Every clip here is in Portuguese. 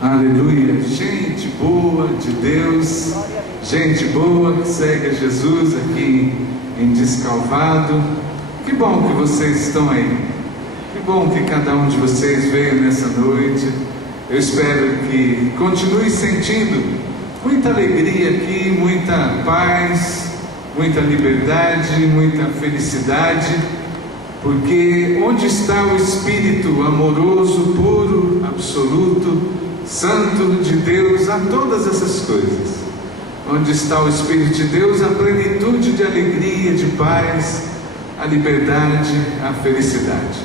Aleluia, gente boa de Deus, gente boa que segue a Jesus aqui em Descalvado. Que bom que vocês estão aí, que bom que cada um de vocês veio nessa noite. Eu espero que continue sentindo muita alegria aqui, muita paz, muita liberdade, muita felicidade, porque onde está o Espírito amoroso, puro, absoluto, Santo de Deus, há todas essas coisas. Onde está o Espírito de Deus, a plenitude de alegria, de paz, a liberdade, a felicidade.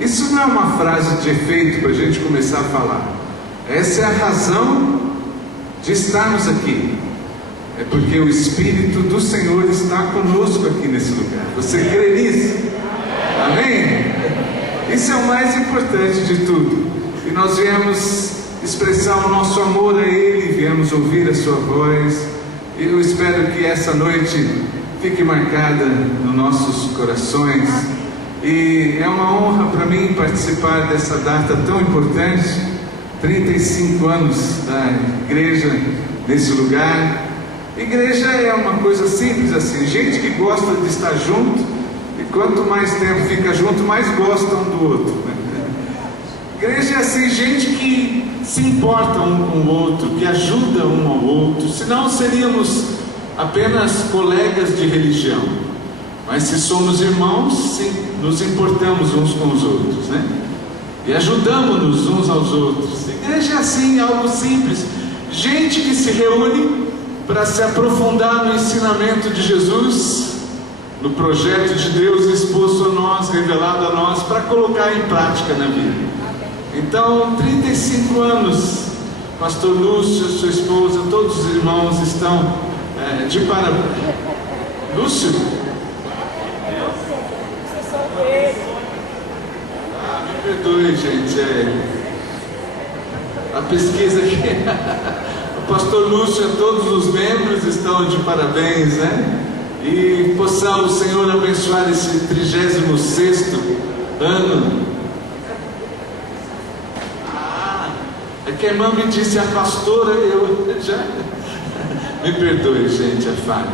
Isso não é uma frase de efeito para a gente começar a falar. Essa é a razão de estarmos aqui. É porque o Espírito do Senhor está conosco aqui nesse lugar. Você crê nisso? Amém? Isso é o mais importante de tudo. E nós viemos expressar o nosso amor a Ele, viemos ouvir a sua voz. Eu espero que essa noite fique marcada nos nossos corações. E é uma honra para mim participar dessa data tão importante, 35 anos da igreja nesse lugar. Igreja é uma coisa simples assim, gente que gosta de estar junto, e quanto mais tempo fica junto, mais gosta um do outro. Igreja é assim, gente que se importa um com o outro, que ajuda um ao outro. Senão seríamos apenas colegas de religião. Mas se somos irmãos, sim, nos importamos uns com os outros, né? E ajudamos-nos uns aos outros. Igreja é assim, algo simples. Gente que se reúne para se aprofundar no ensinamento de Jesus, no projeto de Deus exposto a nós, revelado a nós, para colocar em prática na vida. Então, 35 anos, Pastor Lúcio, sua esposa, todos os irmãos estão de parabéns. Lúcio? Me perdoe, gente. A pesquisa aqui. O Pastor Lúcio e todos os membros estão de parabéns, né? E possa o Senhor abençoar esse 36º ano. É que a irmã me disse, a pastora, eu já... Me perdoe, gente, a falha.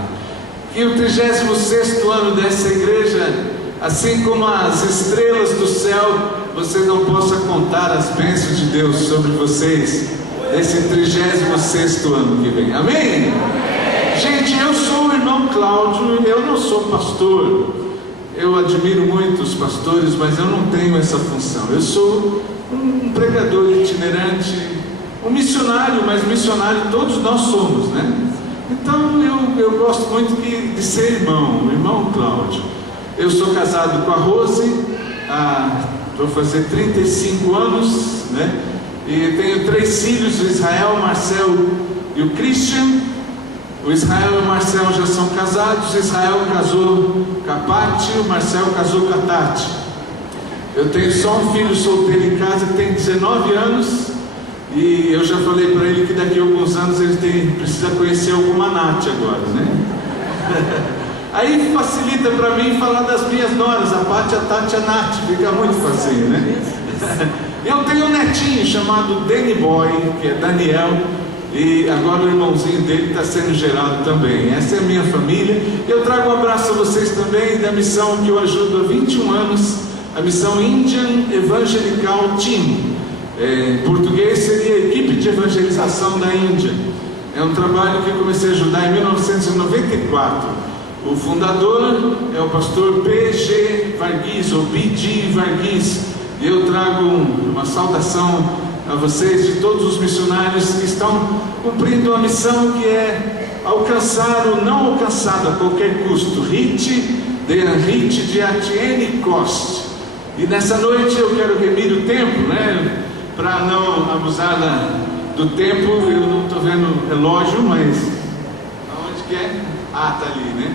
Que o 36º ano dessa igreja, assim como as estrelas do céu, você não possa contar as bênçãos de Deus sobre vocês, nesse 36º ano que vem. Amém? Gente, eu sou o irmão Cláudio, eu não sou pastor. Eu admiro muito os pastores, mas eu não tenho essa função. Eu sou um pregador itinerante, um missionário, mas missionário todos nós somos, né? Então eu gosto muito de ser irmão, o irmão Cláudio. Eu sou casado com a Rose, vou fazer 35 anos, né? E tenho 3 filhos, o Israel, o Marcel e o Christian. O Israel e o Marcel já são casados. O Israel casou com a Pati, o Marcel casou com a Tati. Eu tenho só um filho solteiro em casa que tem 19 anos. E eu já falei para ele que daqui a alguns anos ele precisa conhecer alguma Nath agora, né? Aí facilita para mim falar das minhas noras, a Pati, a Tati e a Nath. Fica muito facinho, né? Eu tenho um netinho chamado Danny Boy, que é Daniel. E agora o irmãozinho dele está sendo gerado também. Essa é a minha família. Eu trago um abraço a vocês também da missão que eu ajudo há 21 anos, a missão Indian Evangelical Team. Em português seria a equipe de evangelização da Índia. É um trabalho que eu comecei a ajudar em 1994. O fundador é o pastor P.G. Varghese, ou B.G. Varghese. E eu trago uma saudação a vocês de todos os missionários que estão cumprindo a missão, que é alcançar o não alcançado a qualquer custo. Hit de at any cost. E nessa noite eu quero remir o tempo, né? Para não abusar do tempo. Eu não estou vendo o relógio, mas aonde que é? Está ali, né?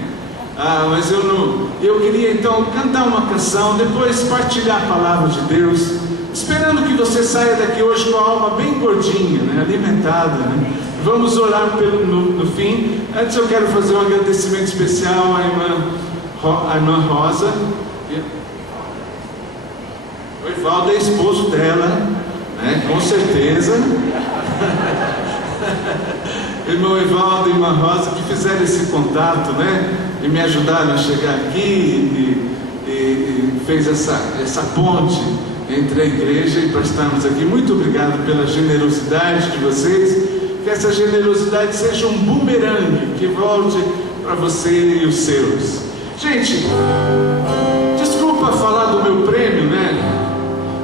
Mas eu queria então cantar uma canção, depois partilhar a palavra de Deus, esperando que você saia daqui hoje com a alma bem gordinha, né? Alimentada, né? Vamos orar no fim. Antes eu quero fazer um agradecimento especial à irmã Rosa. O Ivaldo é esposo dela. né? Com certeza. Irmão Evaldo e irmã Rosa, que fizeram esse contato, né? E me ajudaram a chegar aqui e fez essa ponte entre a igreja e para estarmos aqui. Muito obrigado pela generosidade de vocês. Que essa generosidade seja um bumerangue que volte para você e os seus. Gente, desculpa falar do meu prêmio, né?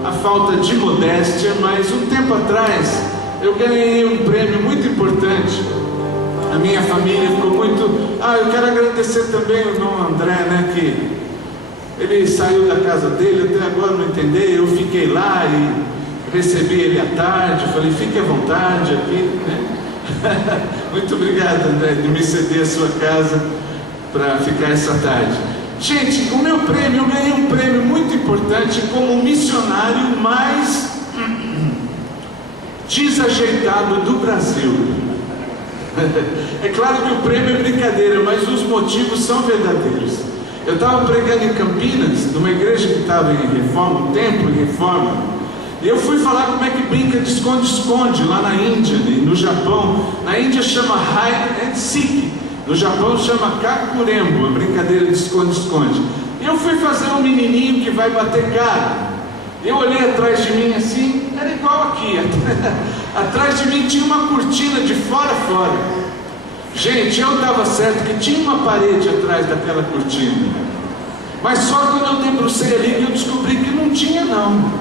A falta de modéstia, mas um tempo atrás eu ganhei um prêmio muito importante. A minha família ficou muito... eu quero agradecer também o irmão André, né? Que ele saiu da casa dele, até agora não entender. Eu fiquei lá e recebi ele à tarde. Falei, fique à vontade aqui, né? Muito obrigado, André, de me ceder a sua casa para ficar essa tarde. Gente, o meu prêmio, eu ganhei um prêmio muito importante como missionário mais desajeitado do Brasil. É claro que o prêmio é brincadeira, mas os motivos são verdadeiros. Eu estava pregando em Campinas, numa igreja que estava em reforma, um templo em reforma, e eu fui falar como é que brinca de esconde-esconde lá na Índia e no Japão. Na Índia chama hide and seek, no Japão chama kakurembo, a brincadeira de esconde-esconde. E eu fui fazer um menininho que vai bater cara. Eu olhei atrás de mim assim, era igual aqui. Atrás de mim tinha uma cortina de fora a fora. Gente, eu estava certo que tinha uma parede atrás daquela cortina. Mas só quando eu debrucei ali que eu descobri que não tinha não.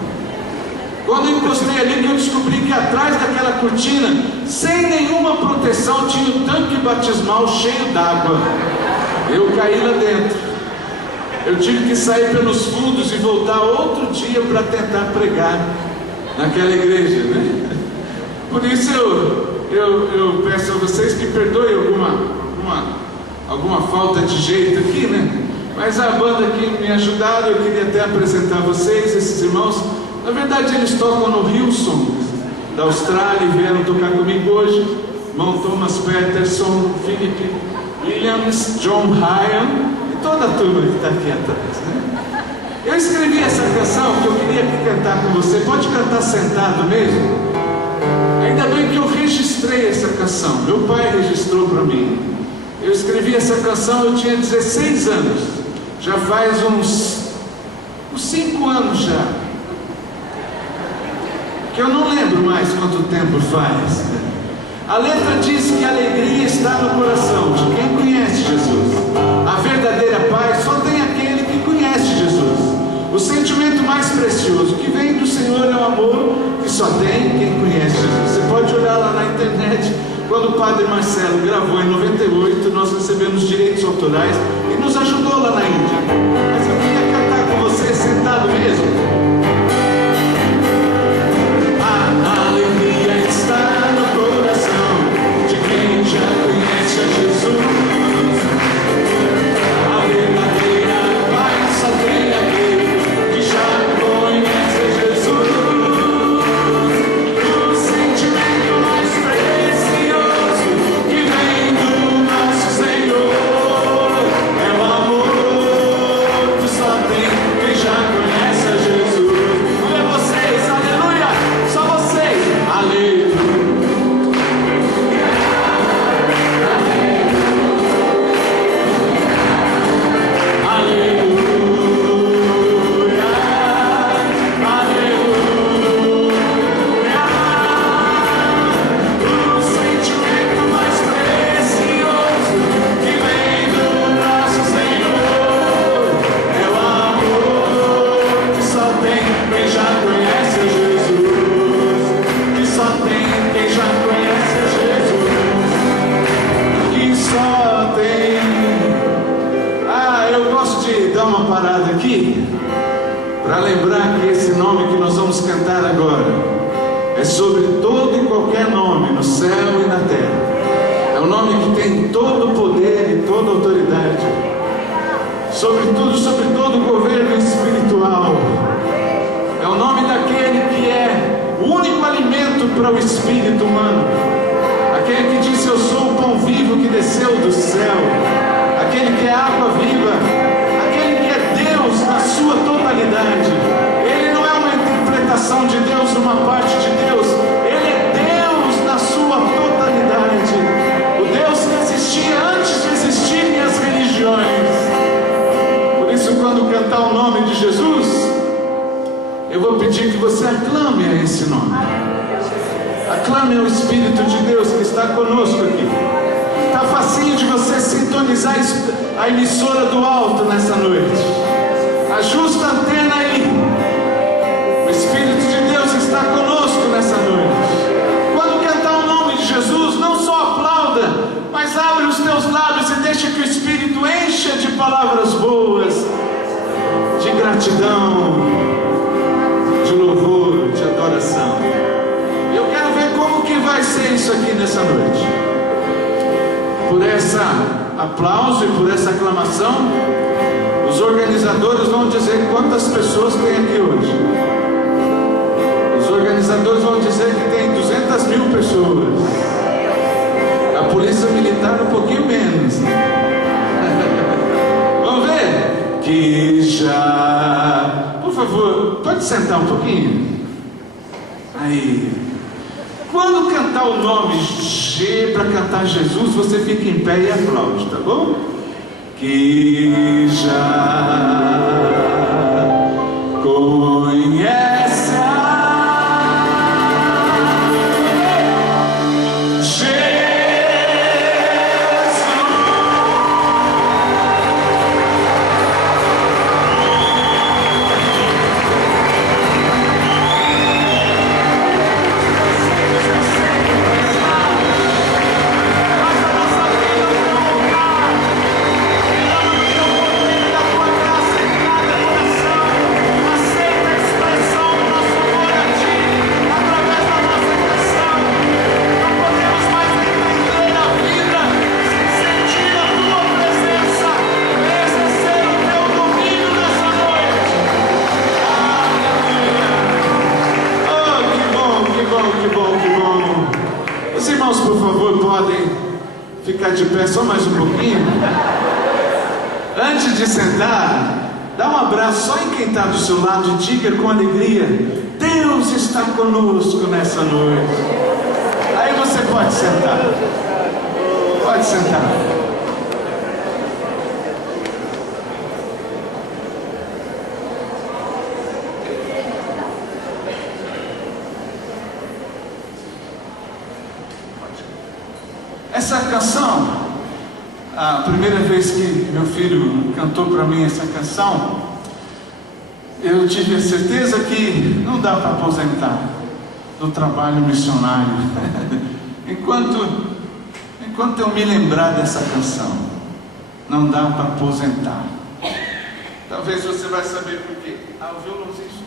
Quando eu encostei ali que eu descobri que atrás daquela cortina, sem nenhuma proteção, tinha um tanque batismal cheio d'água. Eu caí lá dentro. Eu tive que sair pelos fundos e voltar outro dia para tentar pregar naquela igreja, né? Por isso eu peço a vocês que perdoem alguma falta de jeito aqui, né? Mas a banda aqui me ajudaram, eu queria até apresentar a vocês, esses irmãos. Na verdade eles tocam no Hillsong da Austrália e vieram tocar comigo hoje. Irmão Thomas Peterson, Philip Williams, John Ryan e toda a turma que está aqui atrás, né? Eu escrevi essa canção que eu queria cantar com você. Pode cantar sentado mesmo? Ainda bem que eu registrei essa canção. Meu pai registrou para mim. Eu escrevi essa canção, eu tinha 16 anos. Já faz uns 5 anos já. Que eu não lembro mais quanto tempo faz. A letra diz que a alegria está no coração de quem conhece Jesus. A verdadeira paz só tem aquele que conhece Jesus. O sentimento mais precioso que vem do Senhor é o amor que só tem quem conhece Jesus. Você pode olhar lá na internet, quando o Padre Marcelo gravou em 98, nós recebemos direitos autorais e nos ajudou lá na Índia. Mas eu queria cantar com você sentado mesmo. A alegria está no coração de quem já conhece a Jesus. A verdadeira paz só tem aquele que já conhece a Jesus. O sentimento mais precioso que vem do nosso Senhor é o amor que só tem quem já conhece a Jesus. Olha vocês, aleluia! Só vocês, aleluia! Para lembrar que esse nome que nós vamos cantar agora é sobre todo e qualquer nome no céu e na terra. É um nome que tem todo o poder e toda a autoridade, sobretudo sobre todo o governo espiritual. É o nome daquele que é o único alimento para o espírito humano, aquele que disse: eu sou o pão vivo que desceu do céu, aquele que é água viva, na sua totalidade. Ele não é uma interpretação fração de Deus, uma parte de Deus. Ele é Deus na sua totalidade. O Deus que existia antes de existirem as religiões. Por isso, quando cantar o nome de Jesus, eu vou pedir que você aclame a esse nome. Aclame ao Espírito de Deus que está conosco aqui. Está facinho de você sintonizar a emissora do alto nessa noite. Ajusta a antena aí. O Espírito de Deus está conosco nessa noite. Quando cantar o nome de Jesus, não só aplauda, mas abre os teus lábios e deixa que o Espírito encha de palavras boas, de gratidão, de louvor, de adoração. Eu quero ver como que vai ser isso aqui nessa noite. Por esse aplauso e por essa aclamação, os organizadores vão dizer quantas pessoas tem aqui hoje. Os organizadores vão dizer que tem 200 mil pessoas. A polícia militar um pouquinho menos. Vamos ver? Que já... Por favor, pode sentar um pouquinho? Aí. Quando cantar o nome G para cantar Jesus, você fica em pé e aplaude, tá bom? Que já conhece de pé só mais um pouquinho. Antes de sentar, dá um abraço só em quem está do seu lado e diga com alegria: Deus está conosco nessa noite. Aí você pode sentar. Pode sentar. Essa canção, a primeira vez que meu filho cantou para mim essa canção, eu tive a certeza que não dá para aposentar do trabalho missionário enquanto eu me lembrar dessa canção. Não dá para aposentar. Talvez você vai saber por quê. O violãozinho.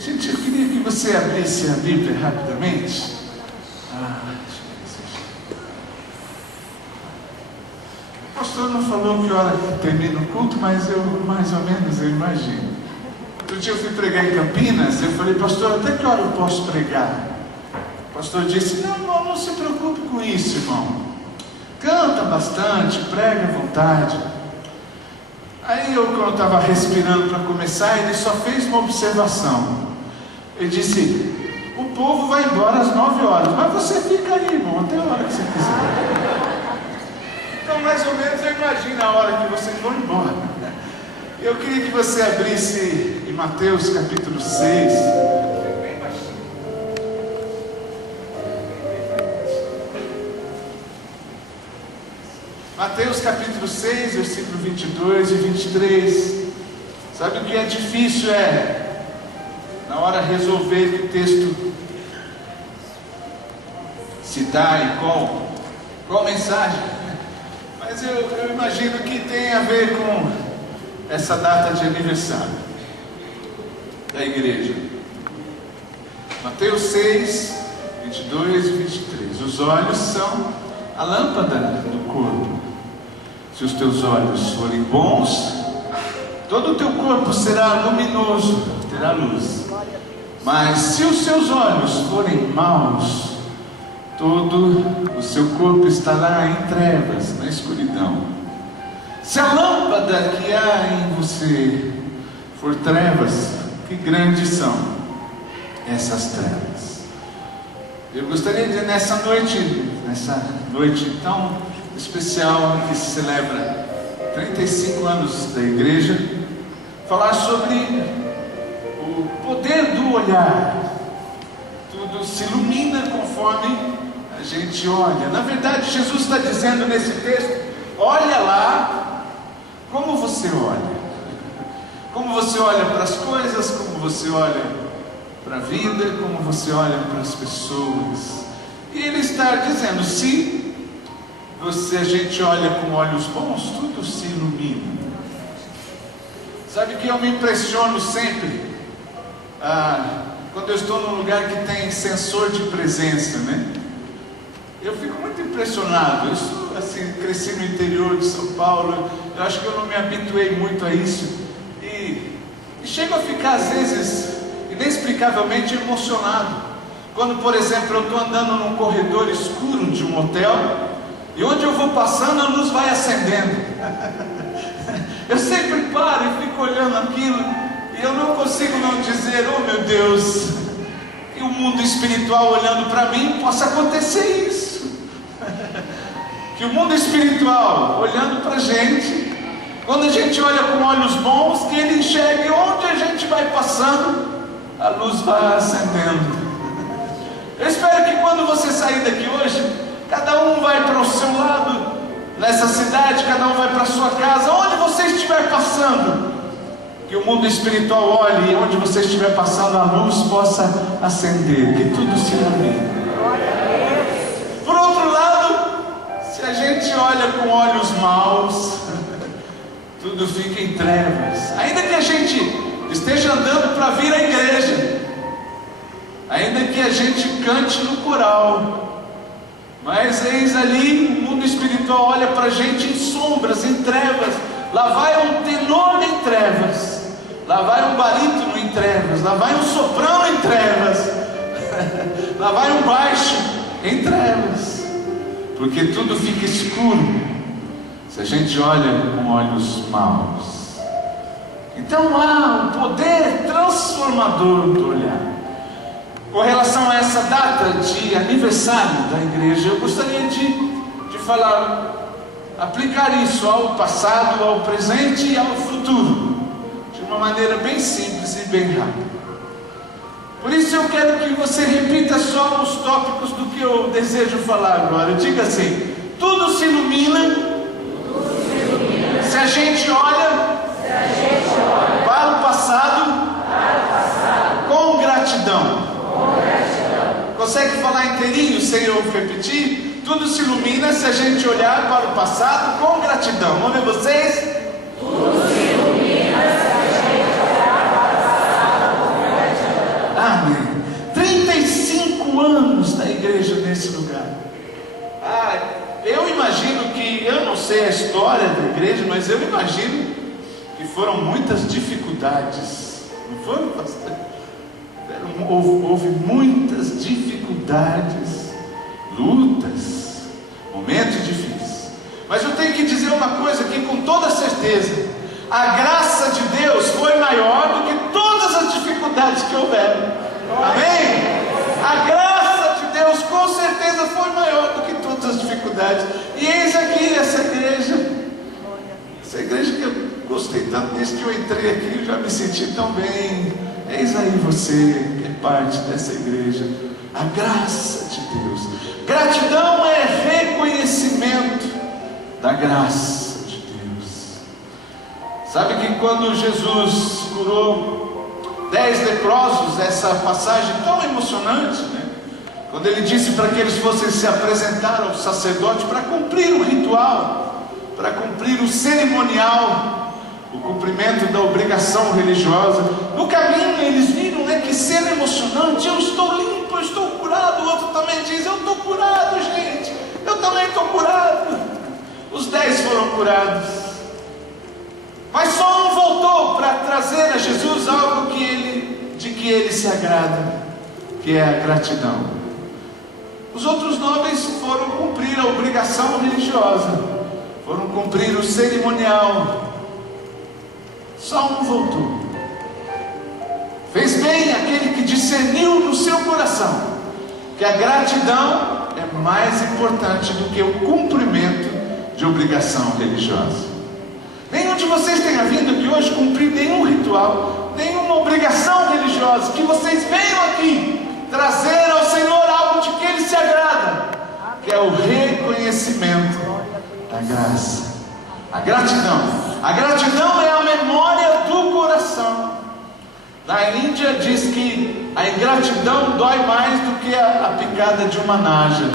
Gente, eu queria que você abrisse a Bíblia rapidamente. O pastor não falou que hora que termina o culto, mas eu mais ou menos eu imagino. Outro dia eu fui pregar em Campinas, eu falei, pastor, até que hora eu posso pregar? O pastor disse, não se preocupe com isso, irmão. Canta bastante, prega à vontade. Aí quando eu estava respirando para começar, ele só fez uma observação. Ele disse, o povo vai embora às 9 horas, mas você fica aí, irmão, até a hora que você quiser. Então, mais ou menos, eu imagino a hora que vocês vão embora. Eu queria que você abrisse em Mateus capítulo 6. Mateus capítulo 6, versículo 22 e 23. Sabe o que é difícil? Na hora de resolver que texto citar e qual mensagem. Mas eu imagino que tem a ver com essa data de aniversário da igreja. Mateus 6, 22 e 23. Os olhos são a lâmpada do corpo. Se os teus olhos forem bons, todo o teu corpo será luminoso, terá luz. Mas se os seus olhos forem maus, todo o seu corpo estará em trevas, na escuridão. Se a lâmpada que há em você for trevas, que grandes são essas trevas. Eu gostaria de nessa noite tão especial que se celebra 35 anos da igreja, falar sobre o poder do olhar. Tudo se ilumina conforme a gente olha. Na verdade, Jesus está dizendo nesse texto, olha lá como você olha. Como você olha para as coisas, como você olha para a vida, como você olha para as pessoas. E ele está dizendo, se a gente olha com olhos bons, tudo se ilumina. Sabe que eu me impressiono sempre quando eu estou num lugar que tem sensor de presença, né? Eu fico muito impressionado. Eu sou, assim, cresci no interior de São Paulo. Eu acho que eu não me habituei muito a isso. E chego a ficar às vezes inexplicavelmente emocionado quando, por exemplo, eu estou andando num corredor escuro de um hotel e onde eu vou passando a luz vai acendendo. Eu sempre paro e fico olhando aquilo e eu não consigo não dizer, oh meu Deus, que o mundo espiritual olhando para mim possa acontecer isso. Que o mundo espiritual olhando para a gente, quando a gente olha com olhos bons, que ele enxergue onde a gente vai passando, a luz vai acendendo. Eu espero que quando você sair daqui hoje, cada um vai para o seu lado, nessa cidade, cada um vai para a sua casa, onde você estiver passando, que o mundo espiritual olhe e onde você estiver passando, a luz possa acender, que tudo se ilumine. Por outro lado, se a gente olha com olhos maus, tudo fica em trevas. Ainda que a gente esteja andando para vir à igreja, ainda que a gente cante no coral, mas eis ali, o mundo espiritual olha para a gente em sombras, em trevas. Lá vai um tenor em trevas, lá vai um barítono em trevas, lá vai um soprano em trevas, lá vai um baixo em trevas, porque tudo fica escuro se a gente olha com olhos maus. Então há um poder transformador do olhar. Com relação a essa data de aniversário da igreja, eu gostaria de falar, aplicar isso ao passado, ao presente e ao futuro, de uma maneira bem simples e bem rápida. Por isso eu quero que você repita só os tópicos do que eu desejo falar agora. Diga assim: tudo se ilumina, se a gente olha para o passado com gratidão. Consegue falar inteirinho sem eu repetir? Tudo se ilumina se a gente olhar para o passado com gratidão. Vamos ver vocês? Tudo se ilumina se a gente olhar para o passado com gratidão. lá, né? 35 anos da igreja nesse lugar. Eu imagino que, eu não sei a história da igreja, mas eu imagino que foram muitas dificuldades. Não foram, pastor? Houve muitas dificuldades, lutas, momentos difíceis. Mas eu tenho que dizer uma coisa aqui com toda certeza: a graça de Deus foi maior do que todas as dificuldades que houveram. Amém? A graça de Deus com certeza foi maior do que todas as dificuldades. E eis aqui essa igreja que eu gostei tanto desde que eu entrei aqui, eu já me senti tão bem. Eis aí você que é parte dessa igreja. A graça de Deus. Gratidão é reconhecimento da graça de Deus. Sabe que quando Jesus curou 10 leprosos, essa passagem tão emocionante, né? Quando ele disse para que eles fossem se apresentar ao sacerdote para cumprir o ritual, para cumprir o cerimonial, o cumprimento da obrigação religiosa. No caminho eles viram, né, que cena emocionante: eu estou limpo, eu estou curado. O outro também diz: eu estou curado, gente, eu também estou curado. Os 10 foram curados, mas só um voltou para trazer a Jesus algo de que ele se agrada, que é a gratidão. Os outros 9 foram cumprir a obrigação religiosa, foram cumprir o cerimonial. Só um voltou. Fez bem aquele que discerniu no seu coração que a gratidão é mais importante do que o cumprimento de obrigação religiosa. Nenhum de vocês tenha vindo aqui hoje cumprir nenhum ritual, nenhuma obrigação religiosa. Que vocês venham aqui trazer ao Senhor algo de que Ele se agrada, que é o reconhecimento da graça. A gratidão é a memória do coração. Na Índia diz que a ingratidão dói mais do que a picada de uma naja.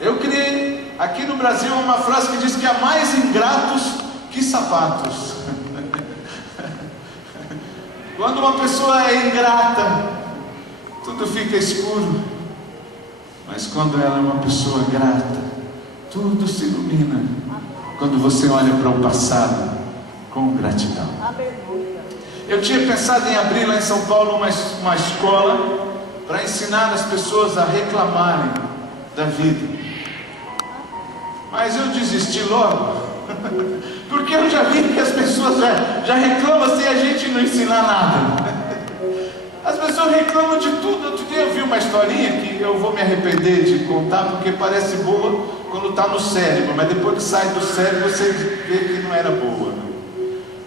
Eu criei aqui no Brasil uma frase que diz que há mais ingratos que sapatos. Quando uma pessoa é ingrata, tudo fica escuro. Mas quando ela é uma pessoa grata, tudo se ilumina. Quando você olha para o passado com gratidão. Eu tinha pensado em abrir lá em São Paulo uma escola para ensinar as pessoas a reclamarem da vida. Mas eu desisti logo, porque eu já vi que as pessoas já reclamam sem a gente não ensinar nada. As pessoas reclamam de tudo. Outro dia eu vi uma historinha que eu vou me arrepender de contar, porque parece boa quando está no cérebro, mas depois que sai do cérebro você vê que não era boa.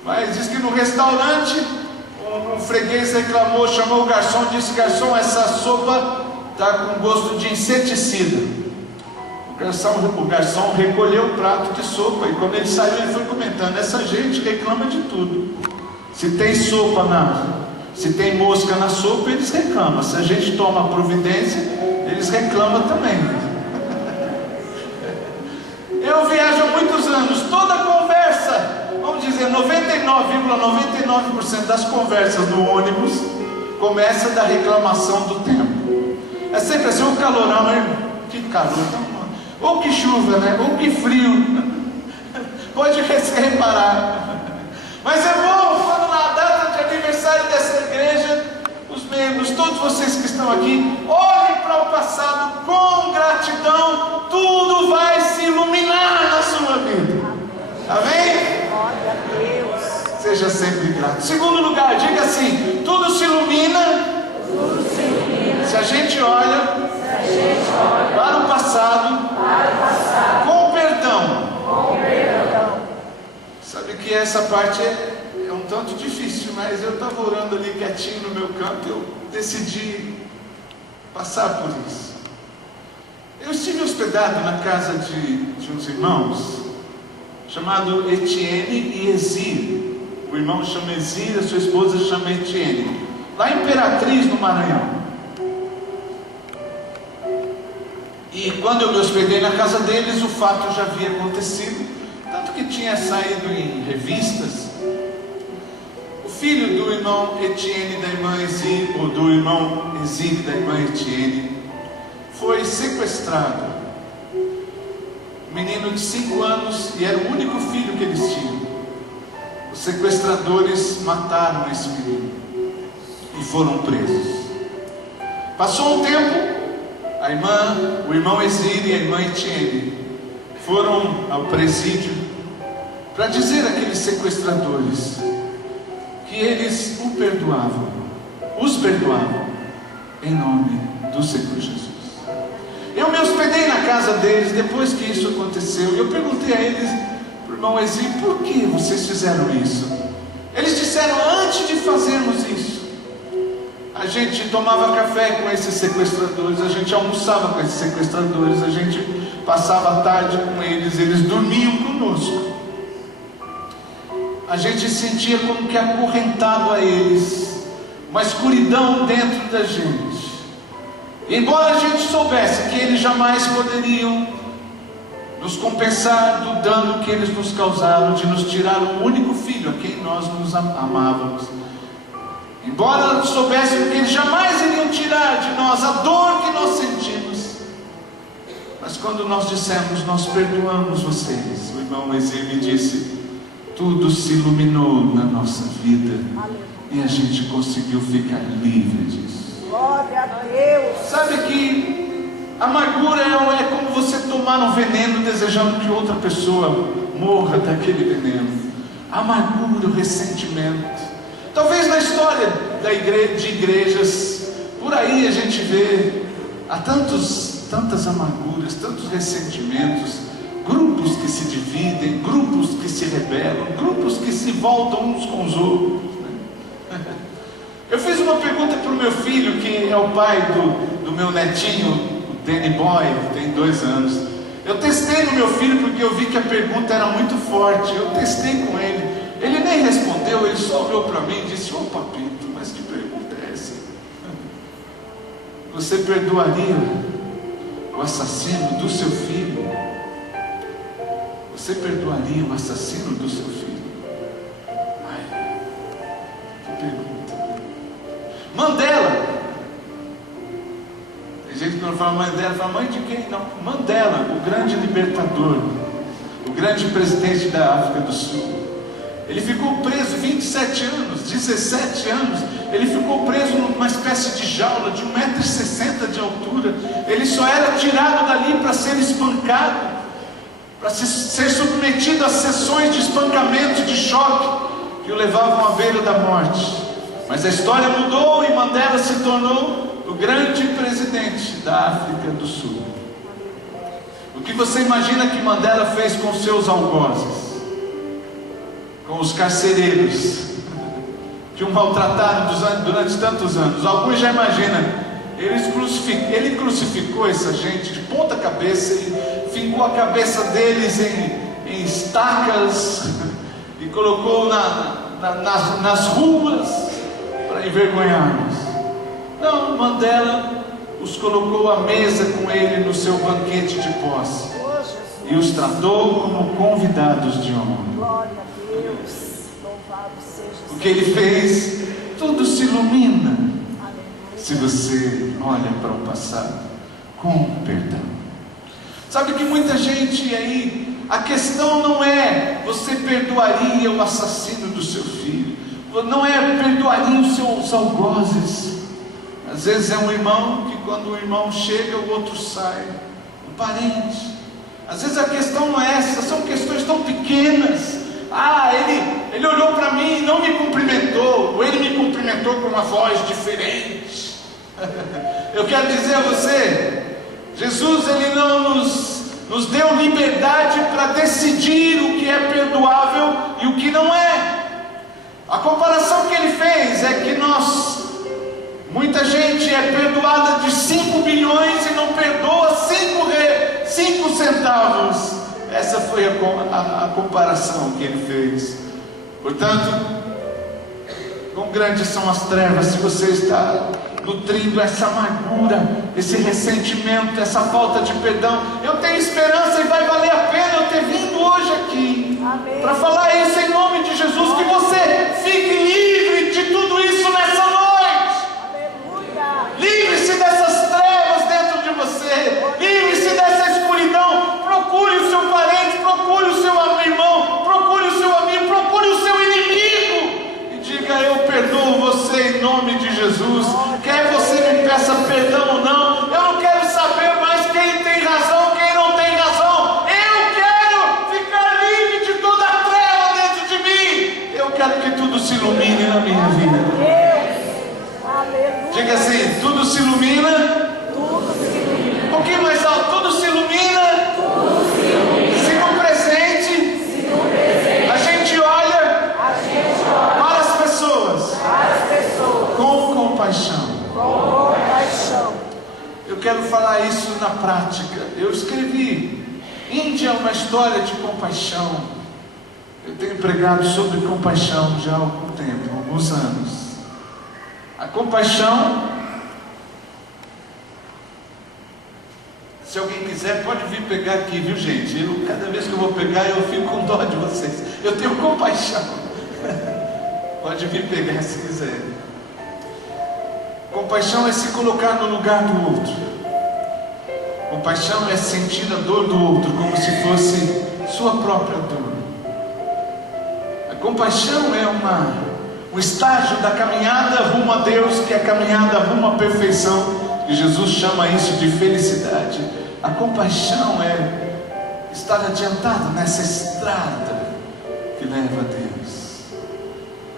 Mas diz que no restaurante um freguês reclamou, chamou o garçom, disse: garçom, essa sopa está com gosto de inseticida. O garçom recolheu o prato de sopa, e quando ele saiu ele foi comentando: essa gente reclama de tudo. Se tem se tem mosca na sopa, eles reclamam. Se a gente toma providência, eles reclamam também. Eu viajo há muitos anos, toda conversa, vamos dizer, 99,99% das conversas no ônibus começa da reclamação do tempo. É sempre assim: o calorão, né? Que calor, ou que chuva, né? Ou que frio. Pode reparar. Mas é bom quando na data de aniversário dessa igreja, os membros, todos vocês que estão aqui, olhem para o passado com gratidão. Tudo vai se iluminar na sua vida. Amém? Glória a Deus. Seja sempre grato. Segundo lugar, diga assim: tudo se ilumina, se a gente olha para o passado com perdão. Sabe que essa parte é um tanto difícil, mas eu estava orando ali quietinho no meu canto, eu decidi passar por isso. Eu estive hospedado na casa de uns irmãos, chamado Etienne e Ezir. O irmão chama Ezir, a sua esposa chama Etienne, lá em Imperatriz, no Maranhão. E quando eu me hospedei na casa deles, o fato já havia acontecido, tanto que tinha saído em revistas. O filho do irmão Etienne e da irmã Exile, ou do irmão Exile e da irmã Etienne, foi sequestrado. Um menino de 5 anos, e era o único filho que eles tinham. Os sequestradores mataram esse menino e foram presos. Passou um tempo, o irmão Exile e a irmã Etienne foram ao presídio para dizer àqueles sequestradores que eles os perdoavam em nome do Senhor Jesus. Eu me hospedei na casa deles depois que isso aconteceu, e eu perguntei a eles, para o irmão Exile, por que vocês fizeram isso? Eles disseram, antes de fazermos isso, a gente tomava café com esses sequestradores, a gente almoçava com esses sequestradores, a gente passava a tarde com eles, eles dormiam conosco. A gente sentia como que acorrentado a eles, uma escuridão dentro da gente. Embora a gente soubesse que eles jamais poderiam nos compensar do dano que eles nos causaram, de nos tirar o único filho a quem nós nos amávamos. Embora soubéssemos que eles jamais iriam tirar de nós a dor que nós sentimos, mas quando nós dissemos, nós perdoamos vocês, o irmão Exile me disse, tudo se iluminou na nossa vida. E a gente conseguiu ficar livre disso. Glória a Deus. Sabe que amargura é como você tomar um veneno desejando que outra pessoa morra daquele veneno. A amargura, o ressentimento. Talvez na história de igrejas, por aí a gente vê há tantas amarguras, tantos ressentimentos, grupos que se dividem, grupos que se rebelam, grupos que se voltam uns com os outros. Eu fiz uma pergunta para o meu filho, que é o pai do meu netinho, o Danny Boy, que tem 2 anos. Eu testei no meu filho porque eu vi que a pergunta era muito forte. Eu testei com ele. Ele nem respondeu, ele só olhou para mim e disse, ô papito, mas que pergunta é essa? Você perdoaria o assassino do seu filho? Você perdoaria o assassino do seu filho? Ai, que pergunta. Mandela. Tem gente que não fala Mandela, fala mãe de quem? Não, Mandela, o grande libertador, o grande presidente da África do Sul. Ele ficou preso 27 anos, 17 anos, ele ficou preso numa espécie de jaula de 1,60 m de altura. Ele só era tirado dali para ser espancado, para ser submetido a sessões de espancamento, de choque, que o levavam à beira da morte. Mas a história mudou e Mandela se tornou o grande presidente da África do Sul. O que você imagina que Mandela fez com seus algozes? Com os carcereiros que o maltrataram durante tantos anos? Alguns já imaginam, ele crucificou essa gente de ponta cabeça e fincou a cabeça deles em estacas e colocou nas ruas para envergonhá-los. Não, Mandela os colocou à mesa com ele no seu banquete de posse e os tratou como convidados de honra. Glória a Deus, louvado seja O que ele fez, tudo se ilumina se você olha para o passado com perdão. Sabe que muita gente aí, a questão não é você perdoaria o assassino do seu filho, não é perdoaria os seus algozes. Às vezes é um irmão que quando o irmão chega o outro sai, um parente. Às vezes a questão não é essa, são questões tão pequenas. Ele olhou para mim e não me cumprimentou, ou ele me cumprimentou com uma voz diferente. Eu quero dizer a você, Jesus ele não nos deu liberdade para decidir o que é perdoável e o que não é. A comparação que ele fez é que muita gente é perdoada de 5 bilhões e não perdoa 5 centavos. Essa foi a comparação que ele fez. Portanto, quão grandes são as trevas se você está nutrindo essa amargura, esse ressentimento, essa falta de perdão. Eu tenho esperança e vai valer a pena eu ter vindo hoje aqui para falar isso em nome de Jesus, que você fique livre nome de Jesus. Quer você me peça perdão ou não, eu não quero saber mais quem tem razão, quem não tem razão. Eu quero ficar livre de toda a treva dentro de mim. Eu quero que tudo se ilumine na minha vida. Diga assim: tudo se ilumina. Um pouquinho mais alto: tudo se ilumina. Se no presente a gente olha para as pessoas com compaixão. Eu quero falar isso na prática. Eu escrevi: Índia é uma história de compaixão. Eu tenho pregado sobre compaixão já há algum tempo, há alguns anos. A compaixão, se alguém quiser, pode vir pegar aqui, viu, gente? Cada vez que eu vou pegar, eu fico com dó de vocês. Eu tenho compaixão. Pode vir pegar se quiser. Compaixão é se colocar no lugar do outro. Compaixão é sentir a dor do outro como se fosse sua própria dor. A compaixão é um estágio da caminhada rumo a Deus, que é a caminhada rumo à perfeição, e Jesus chama isso de felicidade. A compaixão é estar adiantado nessa estrada que leva a Deus.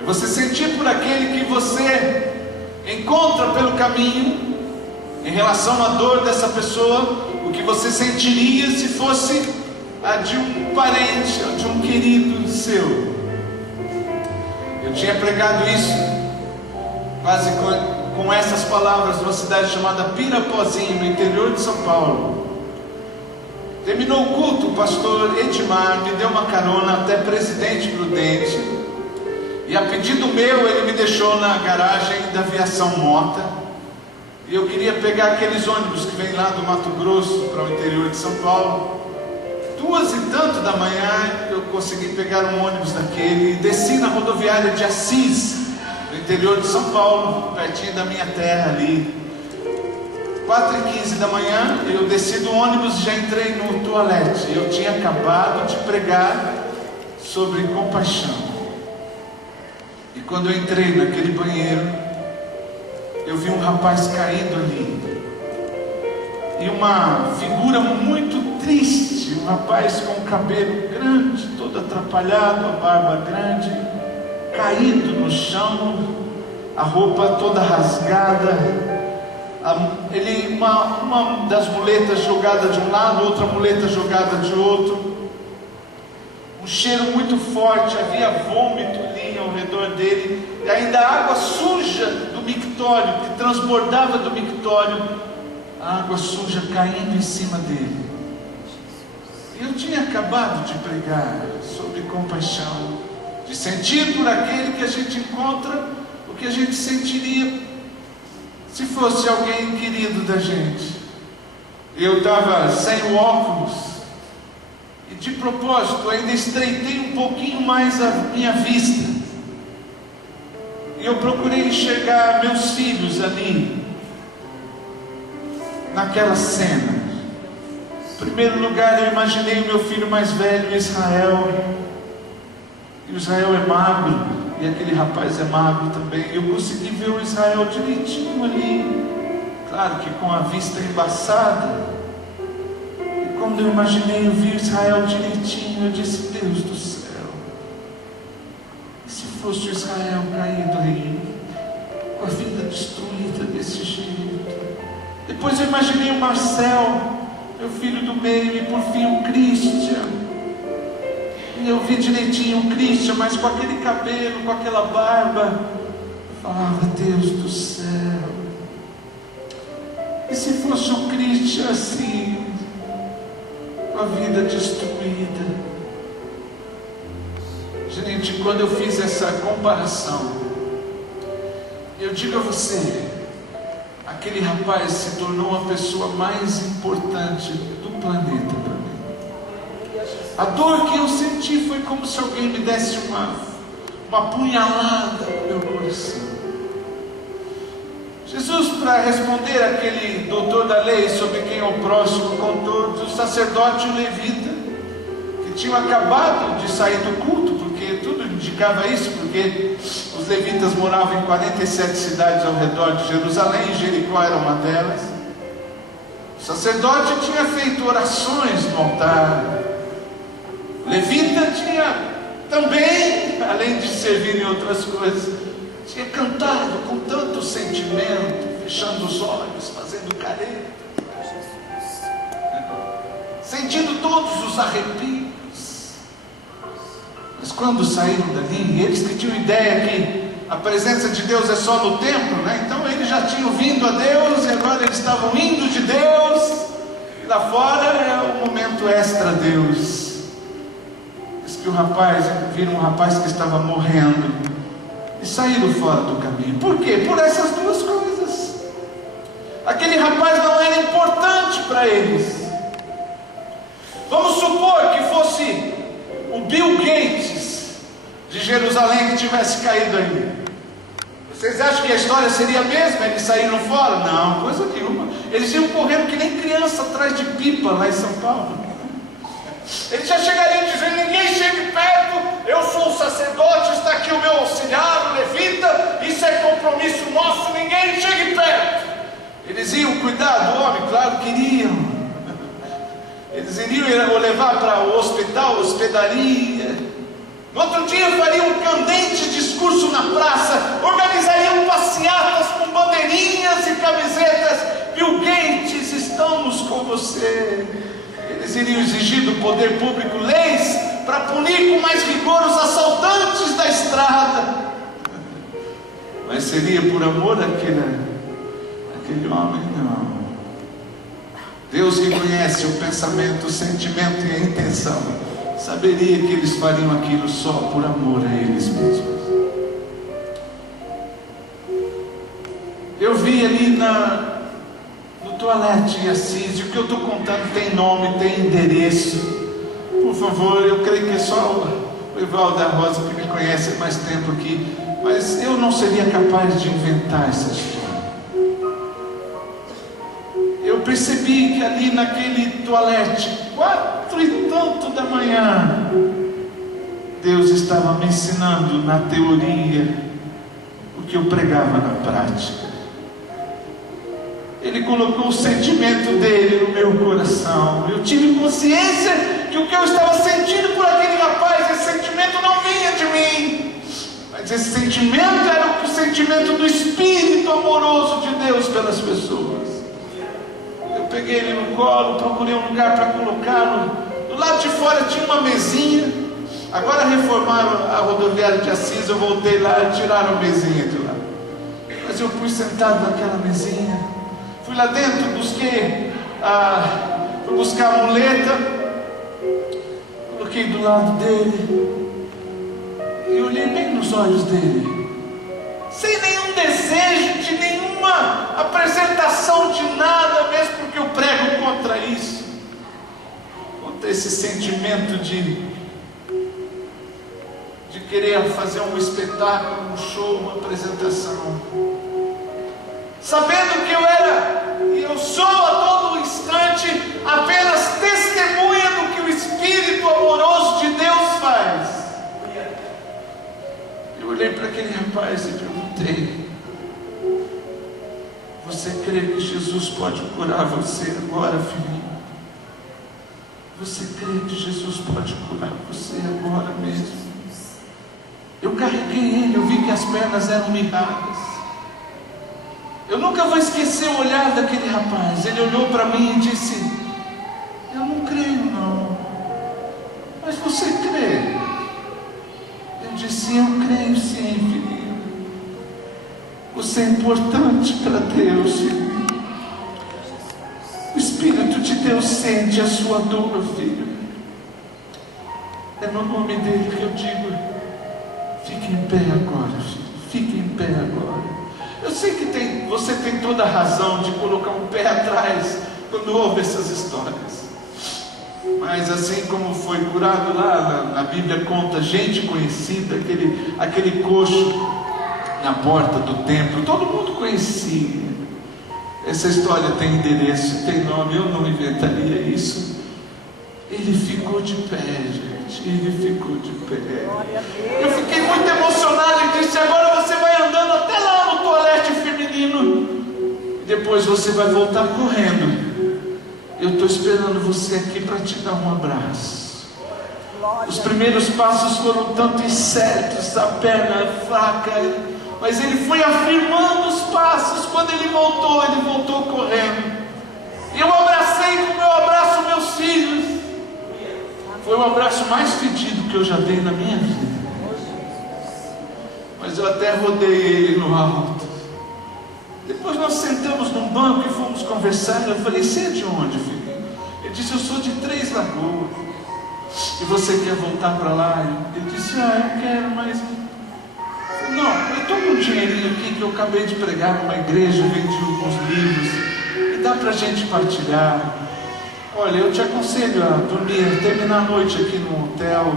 É você sentir por aquele que você encontra pelo caminho, em relação à dor dessa pessoa, o que você sentiria se fosse a de um parente, ou de um querido seu. Eu tinha pregado isso quase com essas palavras numa cidade chamada Pirapozinho, no interior de São Paulo. Terminou o culto, o pastor Edmar me deu uma carona até Presidente Prudente, e a pedido meu ele me deixou na garagem da Aviação Mota, e eu queria pegar aqueles ônibus que vêm lá do Mato Grosso para o interior de São Paulo. 2h da manhã eu consegui pegar um ônibus daquele e desci na rodoviária de Assis, no interior de São Paulo, pertinho da minha terra ali. 4h15 da manhã eu desci do ônibus e já entrei no toalete. Eu tinha acabado de pregar sobre compaixão, e quando eu entrei naquele banheiro, eu vi um rapaz caído ali, e uma figura muito triste, um rapaz com o cabelo grande, todo atrapalhado, a barba grande, caído no chão, a roupa toda rasgada, uma das muletas jogada de um lado, outra muleta jogada de outro, um cheiro muito forte, havia vômito ali ao redor dele, e ainda água suja do mictório, que transbordava do mictório, a água suja caindo em cima dele. Eu tinha acabado de pregar sobre compaixão, de sentir por aquele que a gente encontra o que a gente sentiria se fosse alguém querido da gente. Eu estava sem o óculos, e de propósito ainda estreitei um pouquinho mais a minha vista, e eu procurei enxergar meus filhos ali, naquela cena. Em primeiro lugar, eu imaginei o meu filho mais velho, Israel, e o Israel é magro, e aquele rapaz é magro também. Eu consegui ver o Israel direitinho ali, claro que com a vista embaçada, e quando eu imaginei, eu vi o Israel direitinho, eu disse: Deus do céu, e se fosse o Israel caído aí, com a vida destruída desse jeito? Depois eu imaginei o Marcel, meu filho do meio, e por fim o Christian, e eu vi direitinho o Christian, mas com aquele cabelo, com aquela barba. Eu falava: Deus do céu, e se fosse o Christian assim, com a vida destruída? Gente, quando eu fiz essa comparação, eu digo a você, aquele rapaz se tornou a pessoa mais importante do planeta para mim. A dor que eu senti foi como se alguém me desse uma punhalada no meu coração. Jesus, para responder aquele doutor da lei sobre quem é o próximo, contou do sacerdote e o levita, que tinham acabado de sair do culto, porque tudo indicava isso, porque os Os levitas moravam em 47 cidades ao redor de Jerusalém, e Jericó era uma delas. O sacerdote tinha feito orações no altar. O levita tinha também, além de servir em outras coisas, tinha cantado com tanto sentimento, fechando os olhos, fazendo careta, sentindo todos os arrepios. Mas quando saíram dali, eles que tinham ideia que a presença de Deus é só no templo, né? Então eles já tinham vindo a Deus e agora eles estavam indo de Deus. E lá fora é o momento extra Deus. Diz que viram um rapaz que estava morrendo e saíram fora do caminho. Por quê? Por essas duas coisas. Aquele rapaz não era importante para eles. Vamos supor que fosse o Bill Gates de Jerusalém que tivesse caído aí. Vocês acham que a história seria a mesma? Eles saíram fora? Não, coisa nenhuma. Eles iam correndo que nem criança atrás de pipa lá em São Paulo. Eles já chegariam dizendo: ninguém chegue perto, eu sou o sacerdote, está aqui o meu auxiliar, o levita, isso é compromisso nosso, ninguém chegue perto. Eles iam cuidar do homem? Claro que iriam. Eles iriam o levar para o hospital, hospedaria. No outro dia fariam um candente discurso na praça, organizariam passeatas com bandeirinhas e camisetas: Bill Gates, estamos com você. Eles iriam exigir do poder público leis para punir com mais rigor os assaltantes da estrada. Mas seria por amor àquele homem? Não. Deus reconhece o pensamento, o sentimento e a intenção. Saberia que eles fariam aquilo só por amor a eles mesmos. Eu vi ali no toalete em Assis, e o que eu estou contando tem nome, tem endereço. Por favor, eu creio que é só o Evaldo da Rosa que me conhece há mais tempo aqui, mas eu não seria capaz de inventar essa história. Eu percebi que ali naquele toalete, 4 e tanto da manhã, Deus estava me ensinando na teoria o que eu pregava na prática. Ele colocou o sentimento dele no meu coração. Eu tive consciência que o que eu estava sentindo por aquele rapaz, esse sentimento não vinha de mim, mas esse sentimento era o sentimento do Espírito amoroso de Deus pelas pessoas. Eu peguei ele no colo, procurei um lugar para colocá-lo. Do lado de fora tinha uma mesinha. Agora reformaram a rodoviária de Assis, eu voltei lá e tiraram a mesinha de lá. Mas eu fui sentado naquela mesinha. Fui lá dentro, fui buscar a muleta, coloquei do lado dele e olhei bem nos olhos dele, sem nenhum desejo de nenhuma apresentação de nada, mesmo porque eu prego contra isso, contra esse sentimento de querer fazer um espetáculo, um show, uma apresentação. Sabendo que eu era, e eu sou a todo instante, apenas testemunha do que o Espírito amoroso de Deus faz. Eu olhei para aquele rapaz e perguntei: você crê que Jesus pode curar você agora, filhinho? Você crê que Jesus pode curar você agora mesmo? Eu carreguei ele, eu vi que as pernas eram mirradas. Eu nunca vou esquecer o olhar daquele rapaz. Ele olhou para mim e disse: eu não creio não, mas você crê? Eu disse: eu creio sim, filhinho. Você é importante para Deus, filho. O Espírito de Deus sente a sua dor, filho. É no nome dele que eu digo: fique em pé agora, filho. Fique em pé agora. Eu sei que você tem toda a razão de colocar um pé atrás quando ouve essas histórias. Mas assim como foi curado lá, na Bíblia conta, gente conhecida, aquele coxo na porta do templo, todo mundo conhecia. Essa história tem endereço, tem nome, eu não inventaria isso. Ele ficou de pé, gente. gente, e ele ficou de pé. Eu fiquei muito emocionado e disse: agora você vai andando até lá no toalete feminino, e depois você vai voltar correndo. Eu estou esperando você aqui para te dar um abraço. Os primeiros passos foram tanto incertos, a perna fraca, mas ele foi afirmando os passos. Quando ele voltou correndo. Eu abracei como eu abraço meus filhos. Foi o abraço mais fedido que eu já dei na minha vida. Mas eu até rodei ele no alto. Depois nós sentamos num banco e fomos conversar. Eu falei: você é de onde, filho? Ele disse: eu sou de Três Lagoas. E você quer voltar para lá? Ele disse: eu quero, mas... não, eu estou com um dinheirinho aqui que eu acabei de pregar numa igreja, vendi alguns livros, e dá para a gente partilhar. Olha, eu te aconselho a dormir, terminar a noite aqui no hotel.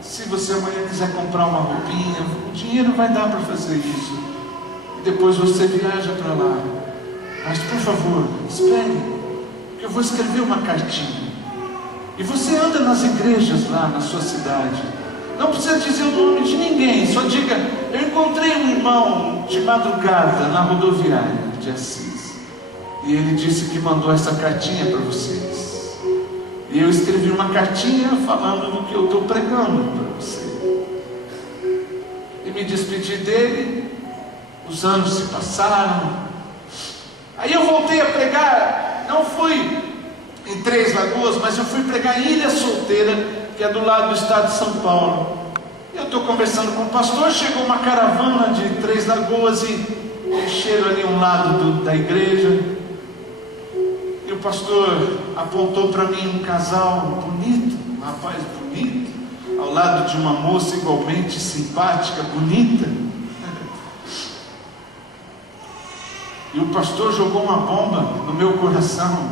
Se você amanhã quiser comprar uma roupinha, o dinheiro vai dar para fazer isso. E depois você viaja para lá. Mas por favor, espere, que eu vou escrever uma cartinha. E você anda nas igrejas lá na sua cidade. Não precisa dizer o nome de ninguém, só diga: eu encontrei um irmão de madrugada na rodoviária de Assis, e ele disse que mandou essa cartinha para vocês. E eu escrevi uma cartinha falando do que eu estou pregando para você. E me despedi dele. Os anos se passaram. Aí eu voltei a pregar. Não fui em Três Lagoas, mas eu fui pregar em Ilha Solteira, que é do lado do estado de São Paulo. Eu estou conversando com o pastor. Chegou uma caravana de Três Lagoas e encheram ali um lado da igreja. E o pastor apontou para mim um casal bonito, um rapaz bonito, ao lado de uma moça igualmente simpática, bonita. E o pastor jogou uma bomba no meu coração.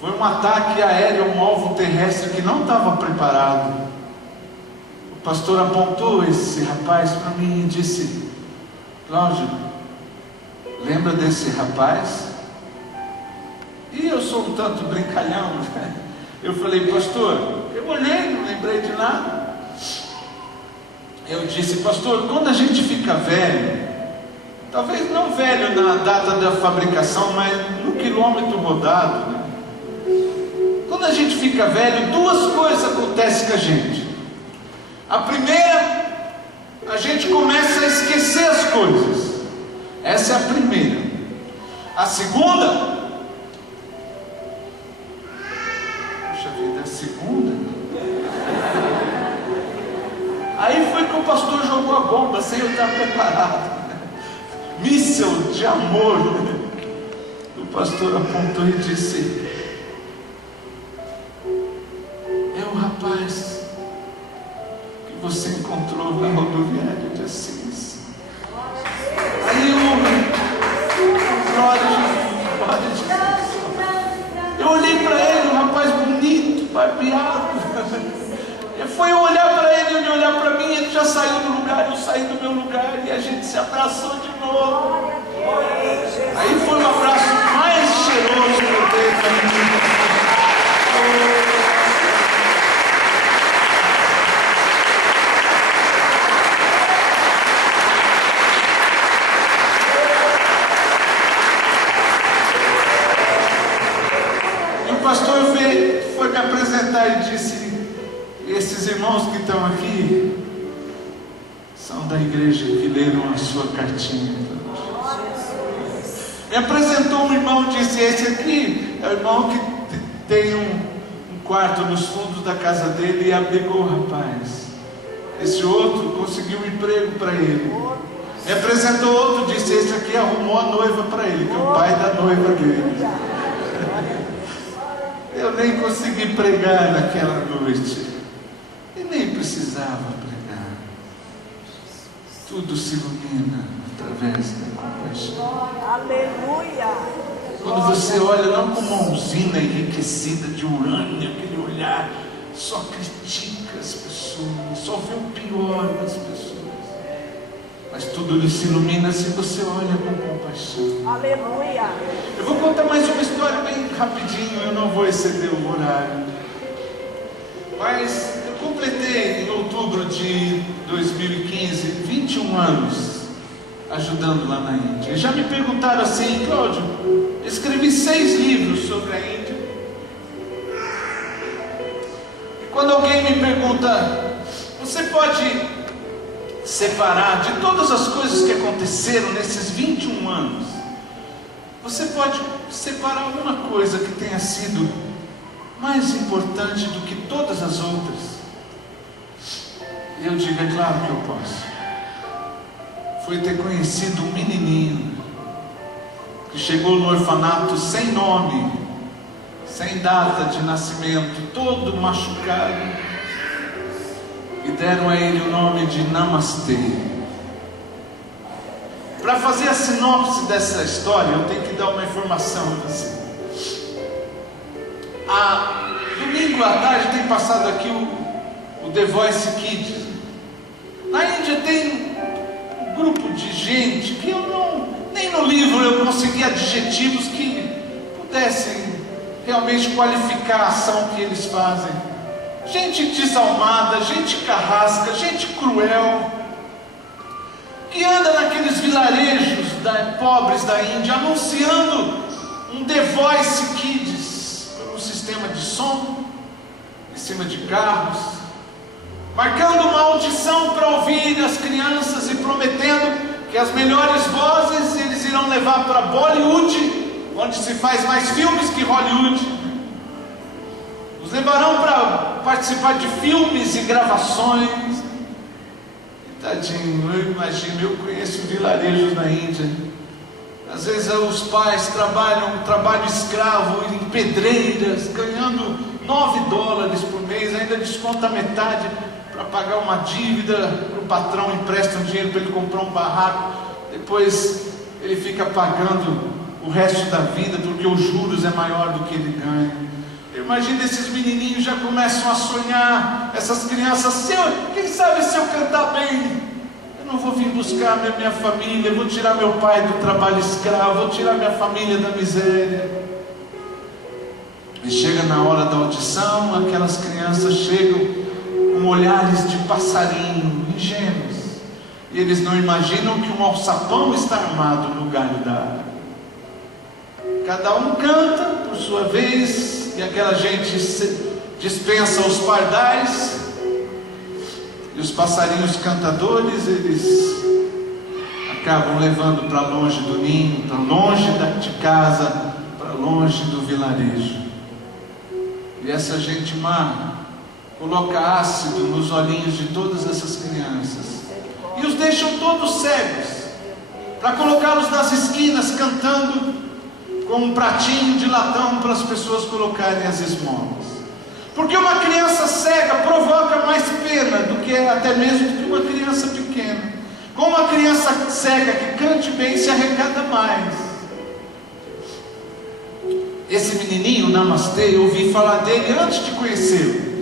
Foi um ataque aéreo a um alvo terrestre que não estava preparado. O pastor apontou esse rapaz para mim e disse: Cláudio, lembra desse rapaz? E eu sou um tanto brincalhão, né? Eu falei: pastor, eu olhei, não lembrei de nada. Eu disse: pastor, quando a gente fica velho, talvez não velho na data da fabricação, mas no quilômetro rodado, né? Quando a gente fica velho, duas coisas acontecem com a gente. A primeira, a gente começa a esquecer as coisas. Essa é a primeira. A segunda, aí foi que o pastor jogou a bomba sem eu estar preparado. Míssel de amor. O pastor apontou e disse: é o rapaz que você encontrou na rodoviária de Assis. Aí eu olhei para ele, um rapaz bonito, barbeado. Foi eu olhar para ele, ele olhar para mim, ele já saiu do lugar, eu saí do meu lugar e a gente se abraçou de novo. Aí foi o abraço mais cheiroso que eu dei na minha vida. E o pastor foi me apresentar e disse: esses irmãos que estão aqui são da igreja que leram a sua cartinha. Me apresentou um irmão e disse: esse aqui é o irmão que tem um quarto nos fundos da casa dele e abrigou o rapaz. Esse outro conseguiu um emprego para ele. Me apresentou outro e disse: esse aqui arrumou a noiva para ele, que é o pai da noiva dele. Eu nem consegui pregar naquela noite. Nem precisava pregar. Tudo se ilumina através da compaixão. Aleluia! Quando você olha não como uma usina enriquecida de urânio, aquele olhar só critica as pessoas, só vê o pior das pessoas. Mas tudo se ilumina se você olha com compaixão. Aleluia! Eu vou contar mais uma história bem rapidinho, eu não vou exceder o horário. Mas eu completei em outubro de 2015 21 anos ajudando lá na Índia. E já me perguntaram assim: Cláudio, escrevi 6 livros sobre a Índia. E quando alguém me pergunta: você pode separar de todas as coisas que aconteceram nesses 21 anos, você pode separar uma coisa que tenha sido mais importante do que todas as outras? E eu digo: é claro que eu posso. Foi ter conhecido um menininho que chegou no orfanato sem nome, sem data de nascimento, todo machucado, e deram a ele o nome de Namastê. Para fazer a sinopse dessa história, eu tenho que dar uma informação assim. Domingo à tarde tem passado aqui o The Voice Kids. Na Índia tem um grupo de gente que nem no livro eu consegui adjetivos que pudessem realmente qualificar a ação que eles fazem. Gente desalmada, gente carrasca, gente cruel, que anda naqueles vilarejos pobres da Índia anunciando um The Voice Kids, um sistema de som em cima de carros, marcando uma audição para ouvir as crianças e prometendo que as melhores vozes eles irão levar para Bollywood, onde se faz mais filmes que Hollywood. Os levarão para participar de filmes e gravações. Tadinho, eu imagino, eu conheço vilarejos na Índia. Às vezes os pais trabalham um trabalho escravo em pedreiras, ganhando $9 por mês, ainda desconta metade para pagar uma dívida, o patrão empresta um dinheiro para ele comprar um barraco, depois ele fica pagando o resto da vida, porque os juros é maior do que ele ganha. Eu imagino esses menininhos já começam a sonhar, essas crianças: quem sabe se eu cantar bem, eu não vou vir buscar minha família, eu vou tirar meu pai do trabalho escravo, vou tirar minha família da miséria. E chega na hora da audição, aquelas crianças chegam com olhares de passarinho, ingênuos, e eles não imaginam que um alçapão está armado no galho da árvore. Cada um canta por sua vez, e aquela gente dispensa os pardais, e os passarinhos cantadores, eles acabam levando para longe do ninho, para longe de casa, para longe do vilarejo. E essa gente má coloca ácido nos olhinhos de todas essas crianças e os deixam todos cegos, para colocá-los nas esquinas cantando com um pratinho de latão para as pessoas colocarem as esmolas. Porque uma criança cega provoca mais pena do que até mesmo do que uma criança pequena. Com uma criança cega que cante bem, se arrecada mais. Esse menininho, Namastê, eu ouvi falar dele antes de conhecê-lo.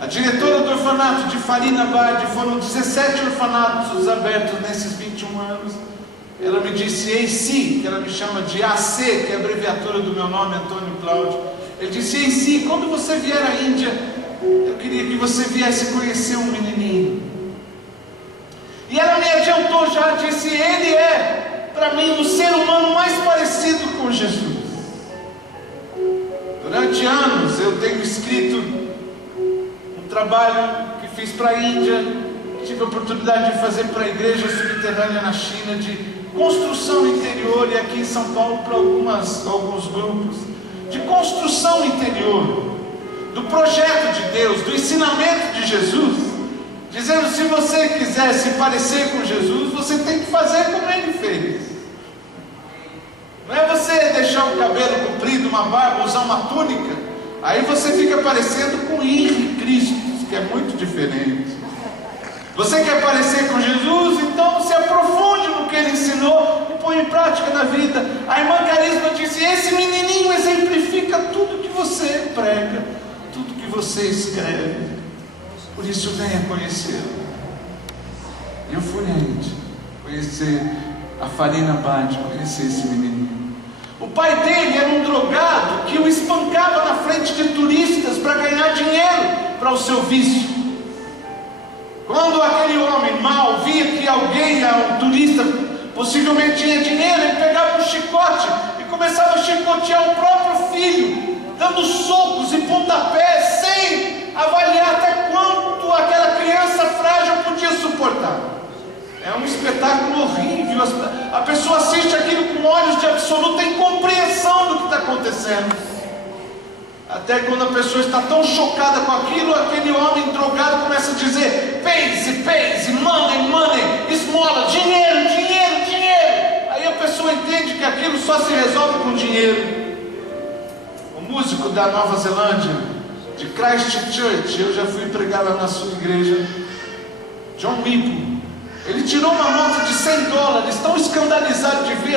A diretora do orfanato de Farinabad, foram 17 orfanatos abertos nesses 21 anos. Ela me disse AC, que ela me chama de AC, que é a abreviatura do meu nome, Antônio Cláudio. Ele disse: AC, quando você vier à Índia, eu queria que você viesse conhecer um menininho. E ela me adiantou já, disse: ele é, para mim, o ser humano mais parecido com Jesus. Durante anos eu tenho escrito um trabalho que fiz para a Índia, tive a oportunidade de fazer para a igreja subterrânea na China, de construção interior, e aqui em São Paulo para alguns grupos, de construção interior, do projeto de Deus, do ensinamento de Jesus, dizendo: se você quiser se parecer com Jesus, você tem que fazer como ele fez. Não é você deixar o cabelo comprido, uma barba, usar uma túnica, aí você fica parecendo com Henri Cristo, que é muito diferente. Você quer parecer com Jesus? Então se aprofunde no que ele ensinou e põe em prática na vida. A irmã Carisma disse: esse menininho exemplifica tudo que você prega, tudo que você escreve. Por isso venha conhecê-lo. Eu fui à Índia conhecer a Farinabad, conhecer esse menininho. O pai dele era um drogado que o espancava na frente de turistas para ganhar dinheiro. para o seu vício. Quando aquele homem mau via que alguém, um turista, possivelmente tinha dinheiro, ele pegava um chicote e começava a chicotear o próprio filho, dando socos e pontapés, sem avaliar até quanto aquela criança frágil podia suportar. É um espetáculo horrível. A pessoa assiste aquilo com olhos de absoluta incompreensão do que está acontecendo. Até quando a pessoa está tão chocada com aquilo, aquele homem drogado começa a dizer: pace, money, esmola, dinheiro. Aí a pessoa entende que aquilo só se resolve com dinheiro. O músico da Nova Zelândia, de Christchurch, eu já fui pregar lá na sua igreja, John Whipple, ele tirou uma nota de $100, tão escandalizado de ver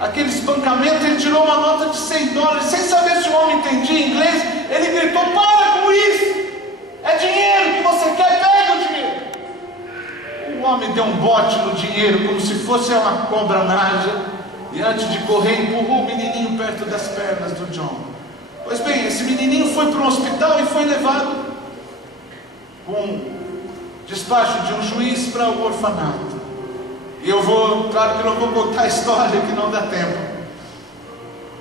aquele espancamento, ele tirou uma nota de $100, sem saber se o homem entendia inglês. Ele gritou: para com isso, é dinheiro que você quer, pega o dinheiro. O homem deu um bote no dinheiro, como se fosse uma cobra naja, e antes de correr, empurrou o menininho perto das pernas do John. Pois bem, esse menininho foi para um hospital e foi levado com despacho de um juiz para o orfanato. E claro que eu não vou contar a história, que não dá tempo.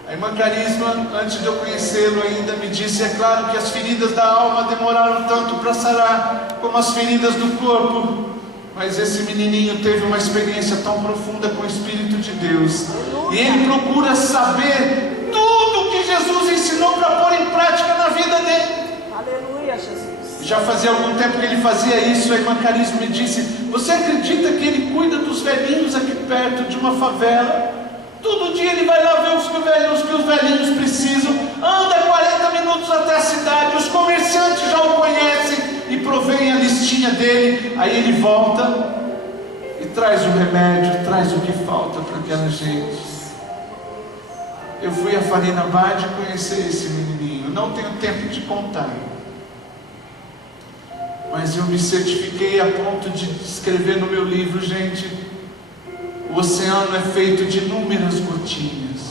A irmã Carisma, antes de eu conhecê-lo ainda, me disse: é claro que as feridas da alma demoraram tanto para sarar, como as feridas do corpo, mas esse menininho teve uma experiência tão profunda com o Espírito de Deus, e ele procura saber tudo que Jesus ensinou para pôr em prática na vida dele. Aleluia, Jesus. Já fazia algum tempo que ele fazia isso. A irmã Carisma me disse: você acredita que ele cuida dos velhinhos aqui perto de uma favela? Todo dia ele vai lá ver os que os velhinhos precisam, anda 40 minutos até a cidade, os comerciantes já o conhecem e provém a listinha dele. Aí ele volta e traz o remédio, traz o que falta para aquela gente. Eu fui a Farinabad conhecer esse menininho, não tenho tempo de contar, mas eu me certifiquei a ponto de escrever no meu livro: gente, o oceano é feito de inúmeras gotinhas,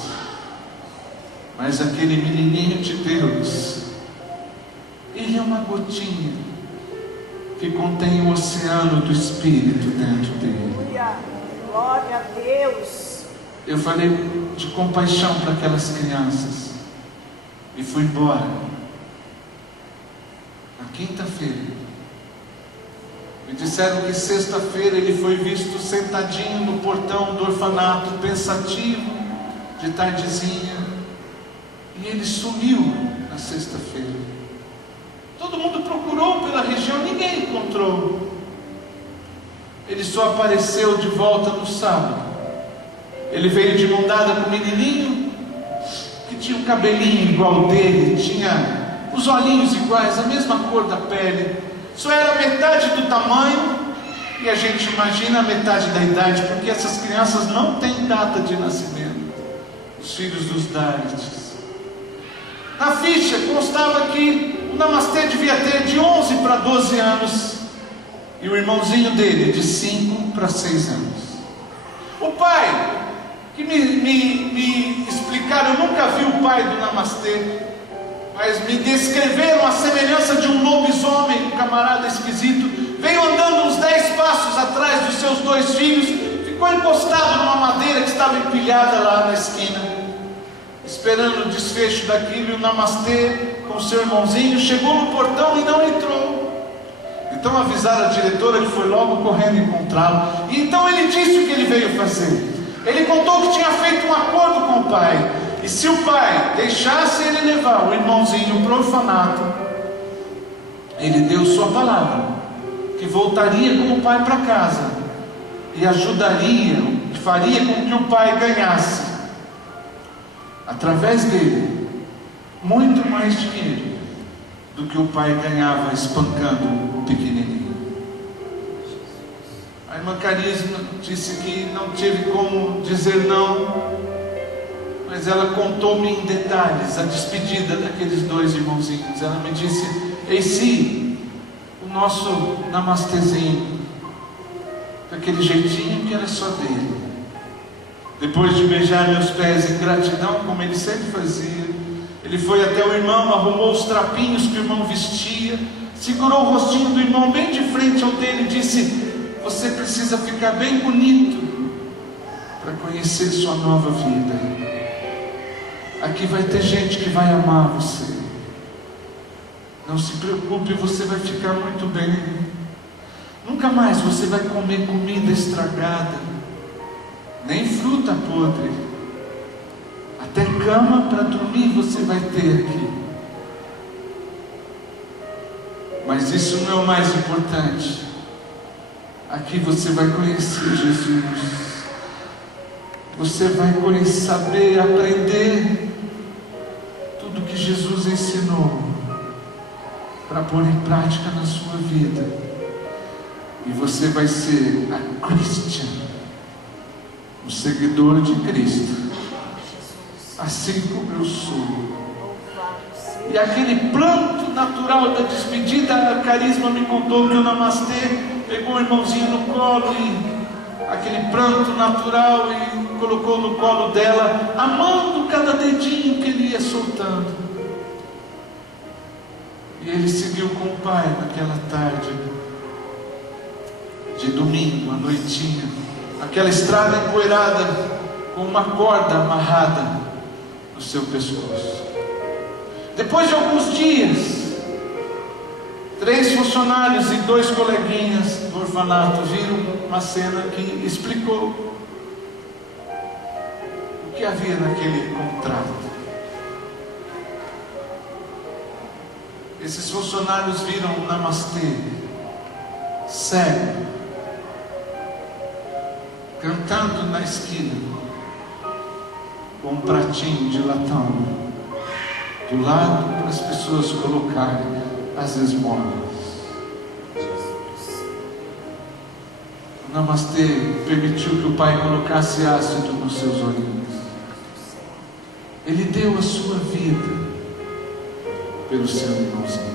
mas aquele menininho de Deus, ele é uma gotinha que contém o oceano do Espírito dentro dele. Aleluia, glória a Deus. Eu falei de compaixão para aquelas crianças e fui embora. Na quinta-feira, me disseram que sexta-feira ele foi visto sentadinho no portão do orfanato, pensativo, de tardezinha, e ele sumiu na sexta-feira. Todo mundo procurou pela região, ninguém encontrou. Ele só apareceu de volta no sábado. Ele veio de mão dada com o menininho, que tinha um cabelinho igual dele, tinha os olhinhos iguais, a mesma cor da pele, só era metade do tamanho, e a gente imagina a metade da idade, porque essas crianças não têm data de nascimento, os filhos dos Darites. Na ficha constava que o Namastê devia ter de 11 para 12 anos, e o irmãozinho dele de 5 para 6 anos. O pai, que me explicaram, eu nunca vi o pai do Namastê, mas me descreveram a semelhança de um lobisomem, um camarada esquisito, veio andando uns 10 passos atrás dos seus 2 filhos, ficou encostado numa madeira que estava empilhada lá na esquina, esperando o desfecho daquilo. E o Namastê, com seu irmãozinho, chegou no portão e não entrou. Então avisaram a diretora, que foi logo correndo encontrá-lo. E então ele disse o que ele veio fazer. Ele contou que tinha feito um acordo com o pai, e se o pai deixasse ele levar o irmãozinho para o orfanato, ele deu sua palavra, que voltaria com o pai para casa, e ajudaria, faria com que o pai ganhasse, através dele, muito mais dinheiro do que o pai ganhava espancando o pequenininho. A irmã Carisma disse que não teve como dizer não, mas ela contou-me em detalhes a despedida daqueles 2 irmãozinhos. Ela me disse: Eici, o nosso Namastezinho, daquele jeitinho que era só dele, depois de beijar meus pés em gratidão, como ele sempre fazia, Ele foi até o irmão, arrumou os trapinhos que o irmão vestia, segurou o rostinho do irmão bem de frente ao dele e disse: você precisa ficar bem bonito para conhecer sua nova vida. Aqui vai ter gente que vai amar você. Não se preocupe, você vai ficar muito bem. Nunca mais você vai comer comida estragada, nem fruta podre. Até cama para dormir você vai ter aqui. Mas isso não é o mais importante. Aqui você vai conhecer Jesus. Você vai conhecer, saber, aprender tudo que Jesus ensinou para pôr em prática na sua vida. E você vai ser a Christian, um seguidor de Cristo, assim como eu sou. E aquele pranto natural da despedida, a Carisma me contou que o Namastê pegou o irmãozinho no colo e aquele pranto natural e colocou no colo dela, amando cada dedinho que ele ia soltando. E ele seguiu com o pai naquela tarde de domingo, à noitinha, aquela estrada empoeirada com uma corda amarrada no seu pescoço. Depois de alguns dias, 3 funcionários e 2 coleguinhas do orfanato viram uma cena que explicou o que havia naquele contrato. Esses funcionários viram o Namastê cego, cantando na esquina, com um pratinho de latão do lado para as pessoas colocarem as esmolas. O Namastê permitiu que o pai colocasse ácido nos seus olhinhos. Ele deu a sua vida pelo seu irmãozinho.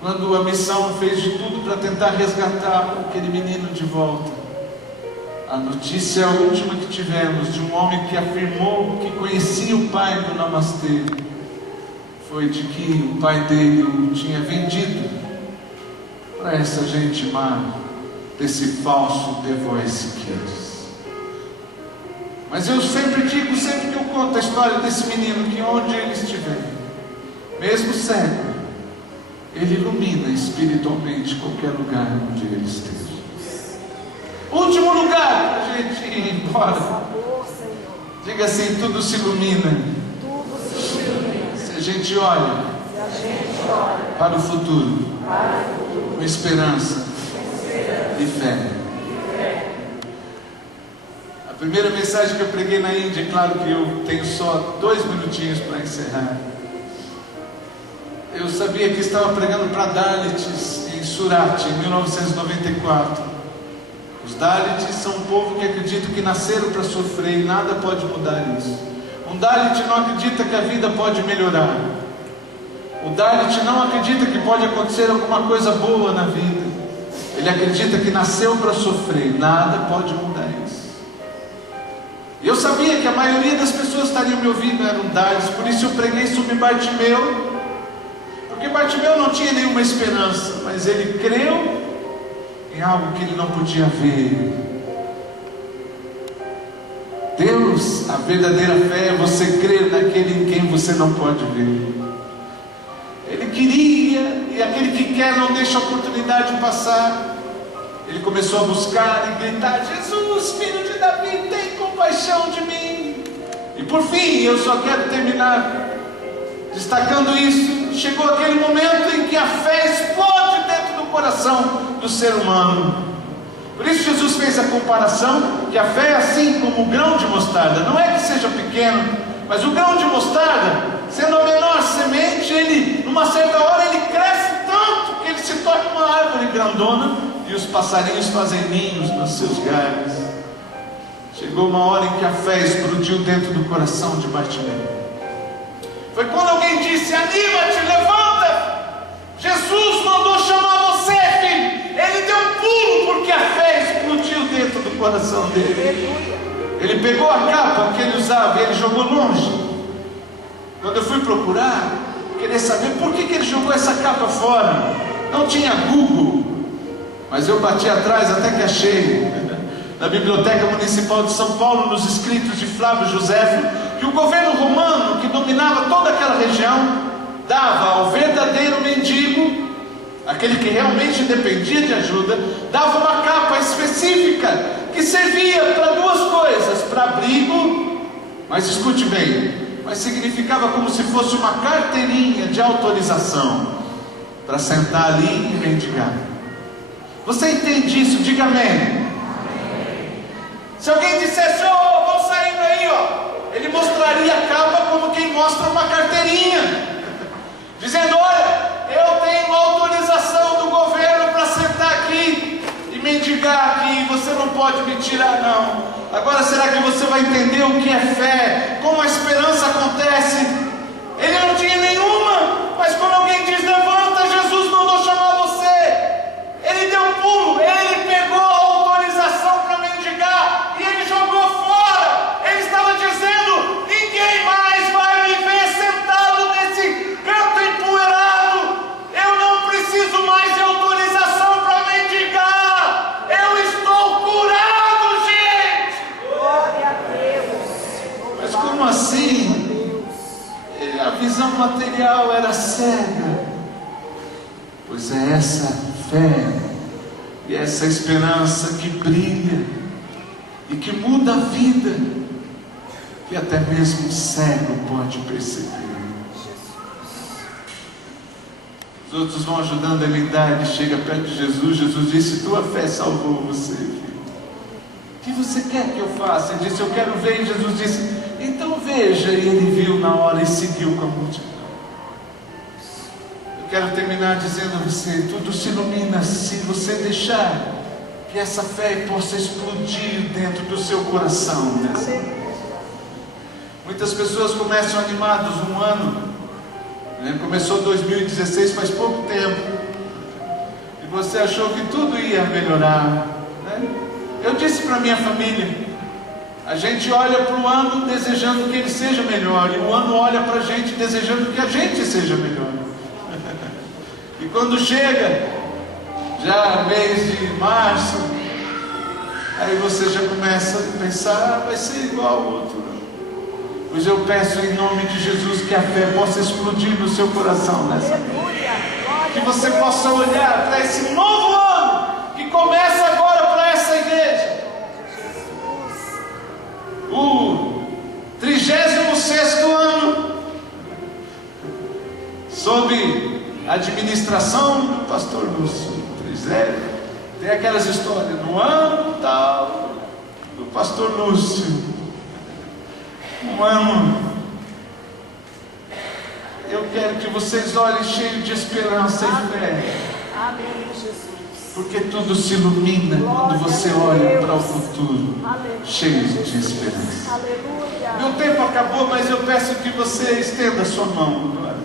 Quando a missão fez de tudo para tentar resgatar aquele menino de volta, a notícia última que tivemos de um homem que afirmou que conhecia o pai do Namastê foi de que o pai dele o tinha vendido para essa gente má desse falso The Voice Kids. Mas eu sempre digo, sempre que eu conto a história desse menino, que onde ele estiver, mesmo cego, ele ilumina espiritualmente qualquer lugar onde ele esteja. Último lugar para a gente ir embora. Diga assim: tudo se ilumina. Se a gente olha para o futuro com esperança e fé. A primeira mensagem que eu preguei na Índia, claro que eu tenho só 2 minutinhos para encerrar. Eu sabia que estava pregando para Dalits em Surat, em 1994. Os Dalits são um povo que acredita que nasceram para sofrer e nada pode mudar isso. Um Dalit não acredita que a vida pode melhorar. O Dalit não acredita que pode acontecer alguma coisa boa na vida. Ele acredita que nasceu para sofrer, nada pode mudar isso. E eu sabia que a maioria das pessoas que estariam me ouvindo eram Dalits, por isso eu preguei sobre Bartimeu, porque Bartimeu não tinha nenhuma esperança, mas ele creu em algo que ele não podia ver. Deus, a verdadeira fé é você crer naquele em quem você não pode ver. Ele queria, e aquele que quer não deixa a oportunidade passar. Ele começou a buscar e gritar: Jesus, filho de Davi, tem compaixão de mim. E por fim, eu só quero terminar destacando isso. Chegou aquele momento em que a fé explode dentro do coração do ser humano. Por isso Jesus fez a comparação que a fé é assim como o grão de mostarda. Não é que seja pequeno, mas o grão de mostarda, sendo a menor semente, ele, numa certa hora, ele cresce tanto que ele se torna uma árvore grandona e os passarinhos fazem ninhos nos seus galhos. Chegou uma hora em que a fé explodiu dentro do coração de Bartimeu. Foi quando alguém disse: anima-te, levanta, Jesus mandou chamar você, filho. Ele deu um pulo porque a fé explodiu dentro do coração dele. Ele pegou a capa que ele usava e ele jogou longe. Quando eu fui procurar, querer saber por que ele jogou essa capa fora, não tinha Google, mas eu bati atrás até que achei, na Biblioteca Municipal de São Paulo, nos escritos de Flávio Joséfo, que o governo romano, que dominava toda aquela região, dava ao verdadeiro mendigo, aquele que realmente dependia de ajuda, dava uma capa específica, que servia para duas coisas, para abrigo, mas escute bem, mas significava como se fosse uma carteirinha de autorização, para sentar ali e mendigar. Você entende isso? Diga amém. Se alguém dissesse, vão saindo aí, ele mostraria a capa como quem mostra uma carteirinha, dizendo, olha, eu tenho autorização do governo para sentar aqui e mendigar aqui, você não pode me tirar não. Agora será que você vai entender o que é fé, como a esperança acontece? Ele não tinha nenhuma, mas quando alguém diz, levanta, Jesus mandou chamar você, ele deu um pulo, ele pegou a autorização para mendigar e ele jogou fora. Ele estava dizendo, ninguém mais vai me ver sentado nesse canto empoeirado, eu não preciso mais de autorização para mendigar, eu estou curado, gente. Glória a Deus. Mas como assim? A visão material era cega. Pois é essa fé e essa esperança que brilha e que muda a vida, que até mesmo o cego pode perceber. Os outros vão ajudando a lidar, ele chega perto de Jesus. Jesus disse, tua fé salvou você, filho. O que você quer que eu faça? Ele disse, eu quero ver. E Jesus disse, então veja. E ele viu na hora e seguiu com a multidão. Eu quero terminar dizendo a você, tudo se ilumina se você deixar que essa fé possa explodir dentro do seu coração nessa noite. Muitas pessoas começam animados um ano, começou 2016 faz pouco tempo, e você achou que tudo ia melhorar, né? Eu disse para minha família, a gente olha para o ano desejando que ele seja melhor, e o ano olha para a gente desejando que a gente seja melhor. E quando chega já mês de março, aí você já começa a pensar, vai ser igual ao outro. Pois eu peço em nome de Jesus que a fé possa explodir no seu coração nessa noite, que você possa olhar para esse novo ano que começa agora para essa igreja, o 36º ano sob a administração do pastor Lúcio. Tem aquelas histórias no ano tal do pastor Lúcio. Um ano, eu quero que vocês olhem cheios de esperança e fé. Amém, Jesus. Porque tudo se ilumina quando você olha para o futuro, cheio de esperança. Aleluia. Meu tempo acabou, mas eu peço que você estenda a sua mão agora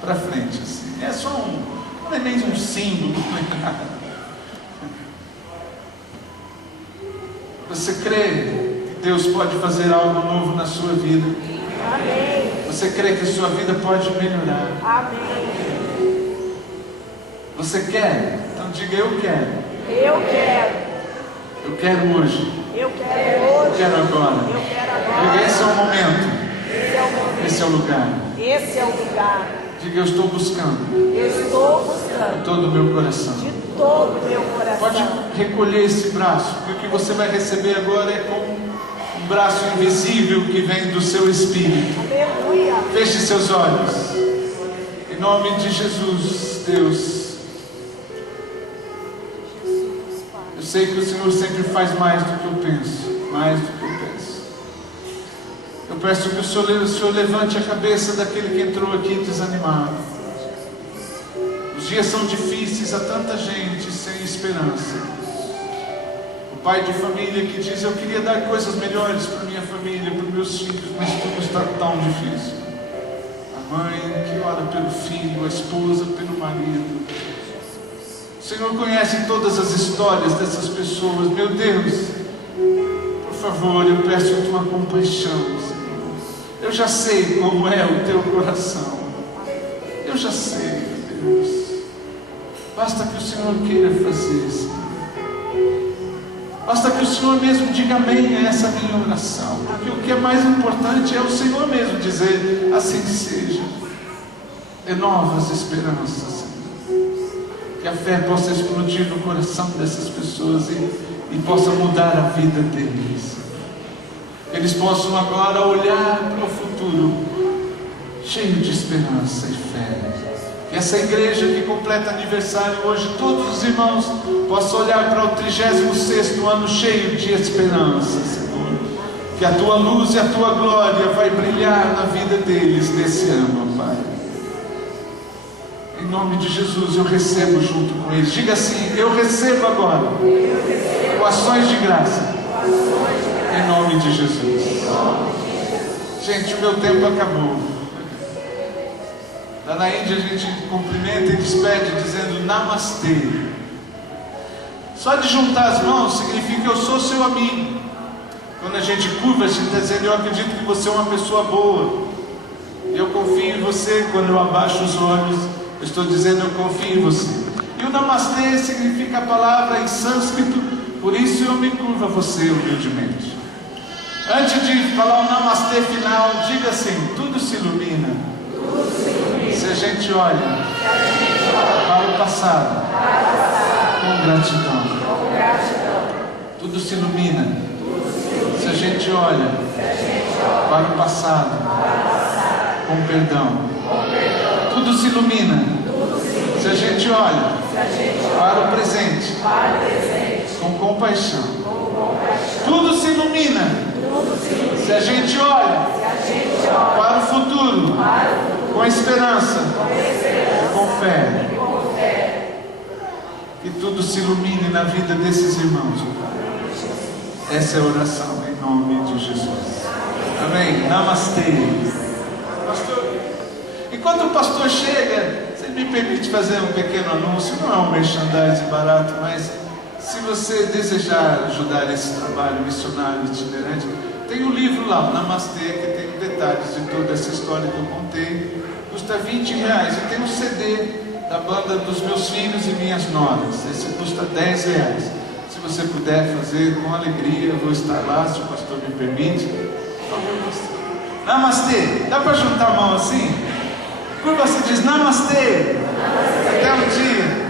para frente assim. É só não é nem um símbolo, não é nada. Você crê que Deus pode fazer algo novo na sua vida? Amém. Você crê que sua vida pode melhorar? Amém. Você quer? Então diga, eu quero. Eu quero. Eu quero hoje. Eu quero hoje. Eu quero agora. Eu quero agora. Diga, esse é o momento. Esse é o momento. Esse é o lugar. Esse é o lugar. Diga, eu estou buscando. Eu estou buscando. De todo o meu coração. De todo o meu coração. Pode recolher esse braço, porque o que você vai receber agora é como um braço invisível que vem do seu espírito. Aleluia. Feche seus olhos. Em nome de Jesus, Deus. Eu sei que o Senhor sempre faz mais do que eu penso. Mais do que eu penso. Eu peço que o Senhor levante a cabeça daquele que entrou aqui desanimado. Os dias são difíceis, há tanta gente sem esperança. O pai de família que diz, eu queria dar coisas melhores para minha família, para meus filhos, mas tudo está tão difícil. A mãe que ora pelo filho, a esposa pelo marido. O Senhor conhece todas as histórias dessas pessoas. Meu Deus, por favor, eu peço a tua compaixão, Senhor. Eu já sei como é o teu coração. Eu já sei, meu Deus. Basta que o Senhor queira fazer isso. Basta que o Senhor mesmo diga amém a essa minha oração. Porque o que é mais importante é o Senhor mesmo dizer, assim seja. Renova as esperanças, Senhor. Que a fé possa explodir no coração dessas pessoas e possa mudar a vida deles. Que eles possam agora olhar para o futuro cheio de esperança e fé. Que essa igreja que completa aniversário hoje, todos os irmãos possam olhar para o 36º ano cheio de esperança, Senhor. Que a tua luz e a tua glória vai brilhar na vida deles nesse ano, Pai. Em nome de Jesus, eu recebo junto com eles. Diga assim: eu recebo agora com ações de graça. Em nome de Jesus. Gente, o meu tempo acabou. Lá na Índia a gente cumprimenta e despede dizendo Namastê. Só de juntar as mãos significa eu sou seu amigo. Quando a gente curva, a gente está dizendo eu acredito que você é uma pessoa boa. Eu confio em você. Quando eu abaixo os olhos, eu estou dizendo eu confio em você. E o Namastê significa a palavra em sânscrito. Por isso eu me curvo a você humildemente. Antes de falar o Namastê final, diga assim: tudo se ilumina. Se a gente olha para o passado com gratidão. Tudo se ilumina. Se a gente olha para o passado com perdão. Tudo se ilumina. Se a gente olha para o presente com compaixão. Tudo se ilumina. Se a gente olha para o futuro com esperança, com fé, que tudo se ilumine na vida desses irmãos. Essa é a oração em nome de Jesus. Amém. Namastê. Pastor, enquanto o pastor chega, você me permite fazer um pequeno anúncio? Não é um merchandising barato, mas se você desejar ajudar esse trabalho missionário itinerante, tem um livro lá, o Namastê, que tem detalhes de toda essa história que eu contei. Custa R$20. E tem um CD da banda dos meus filhos e minhas noras. Esse custa R$10. Se você puder fazer, com alegria, eu vou estar lá, se o pastor me permite. Namastê. Dá para juntar a mão assim? Curva, você diz Namastê. Até um dia.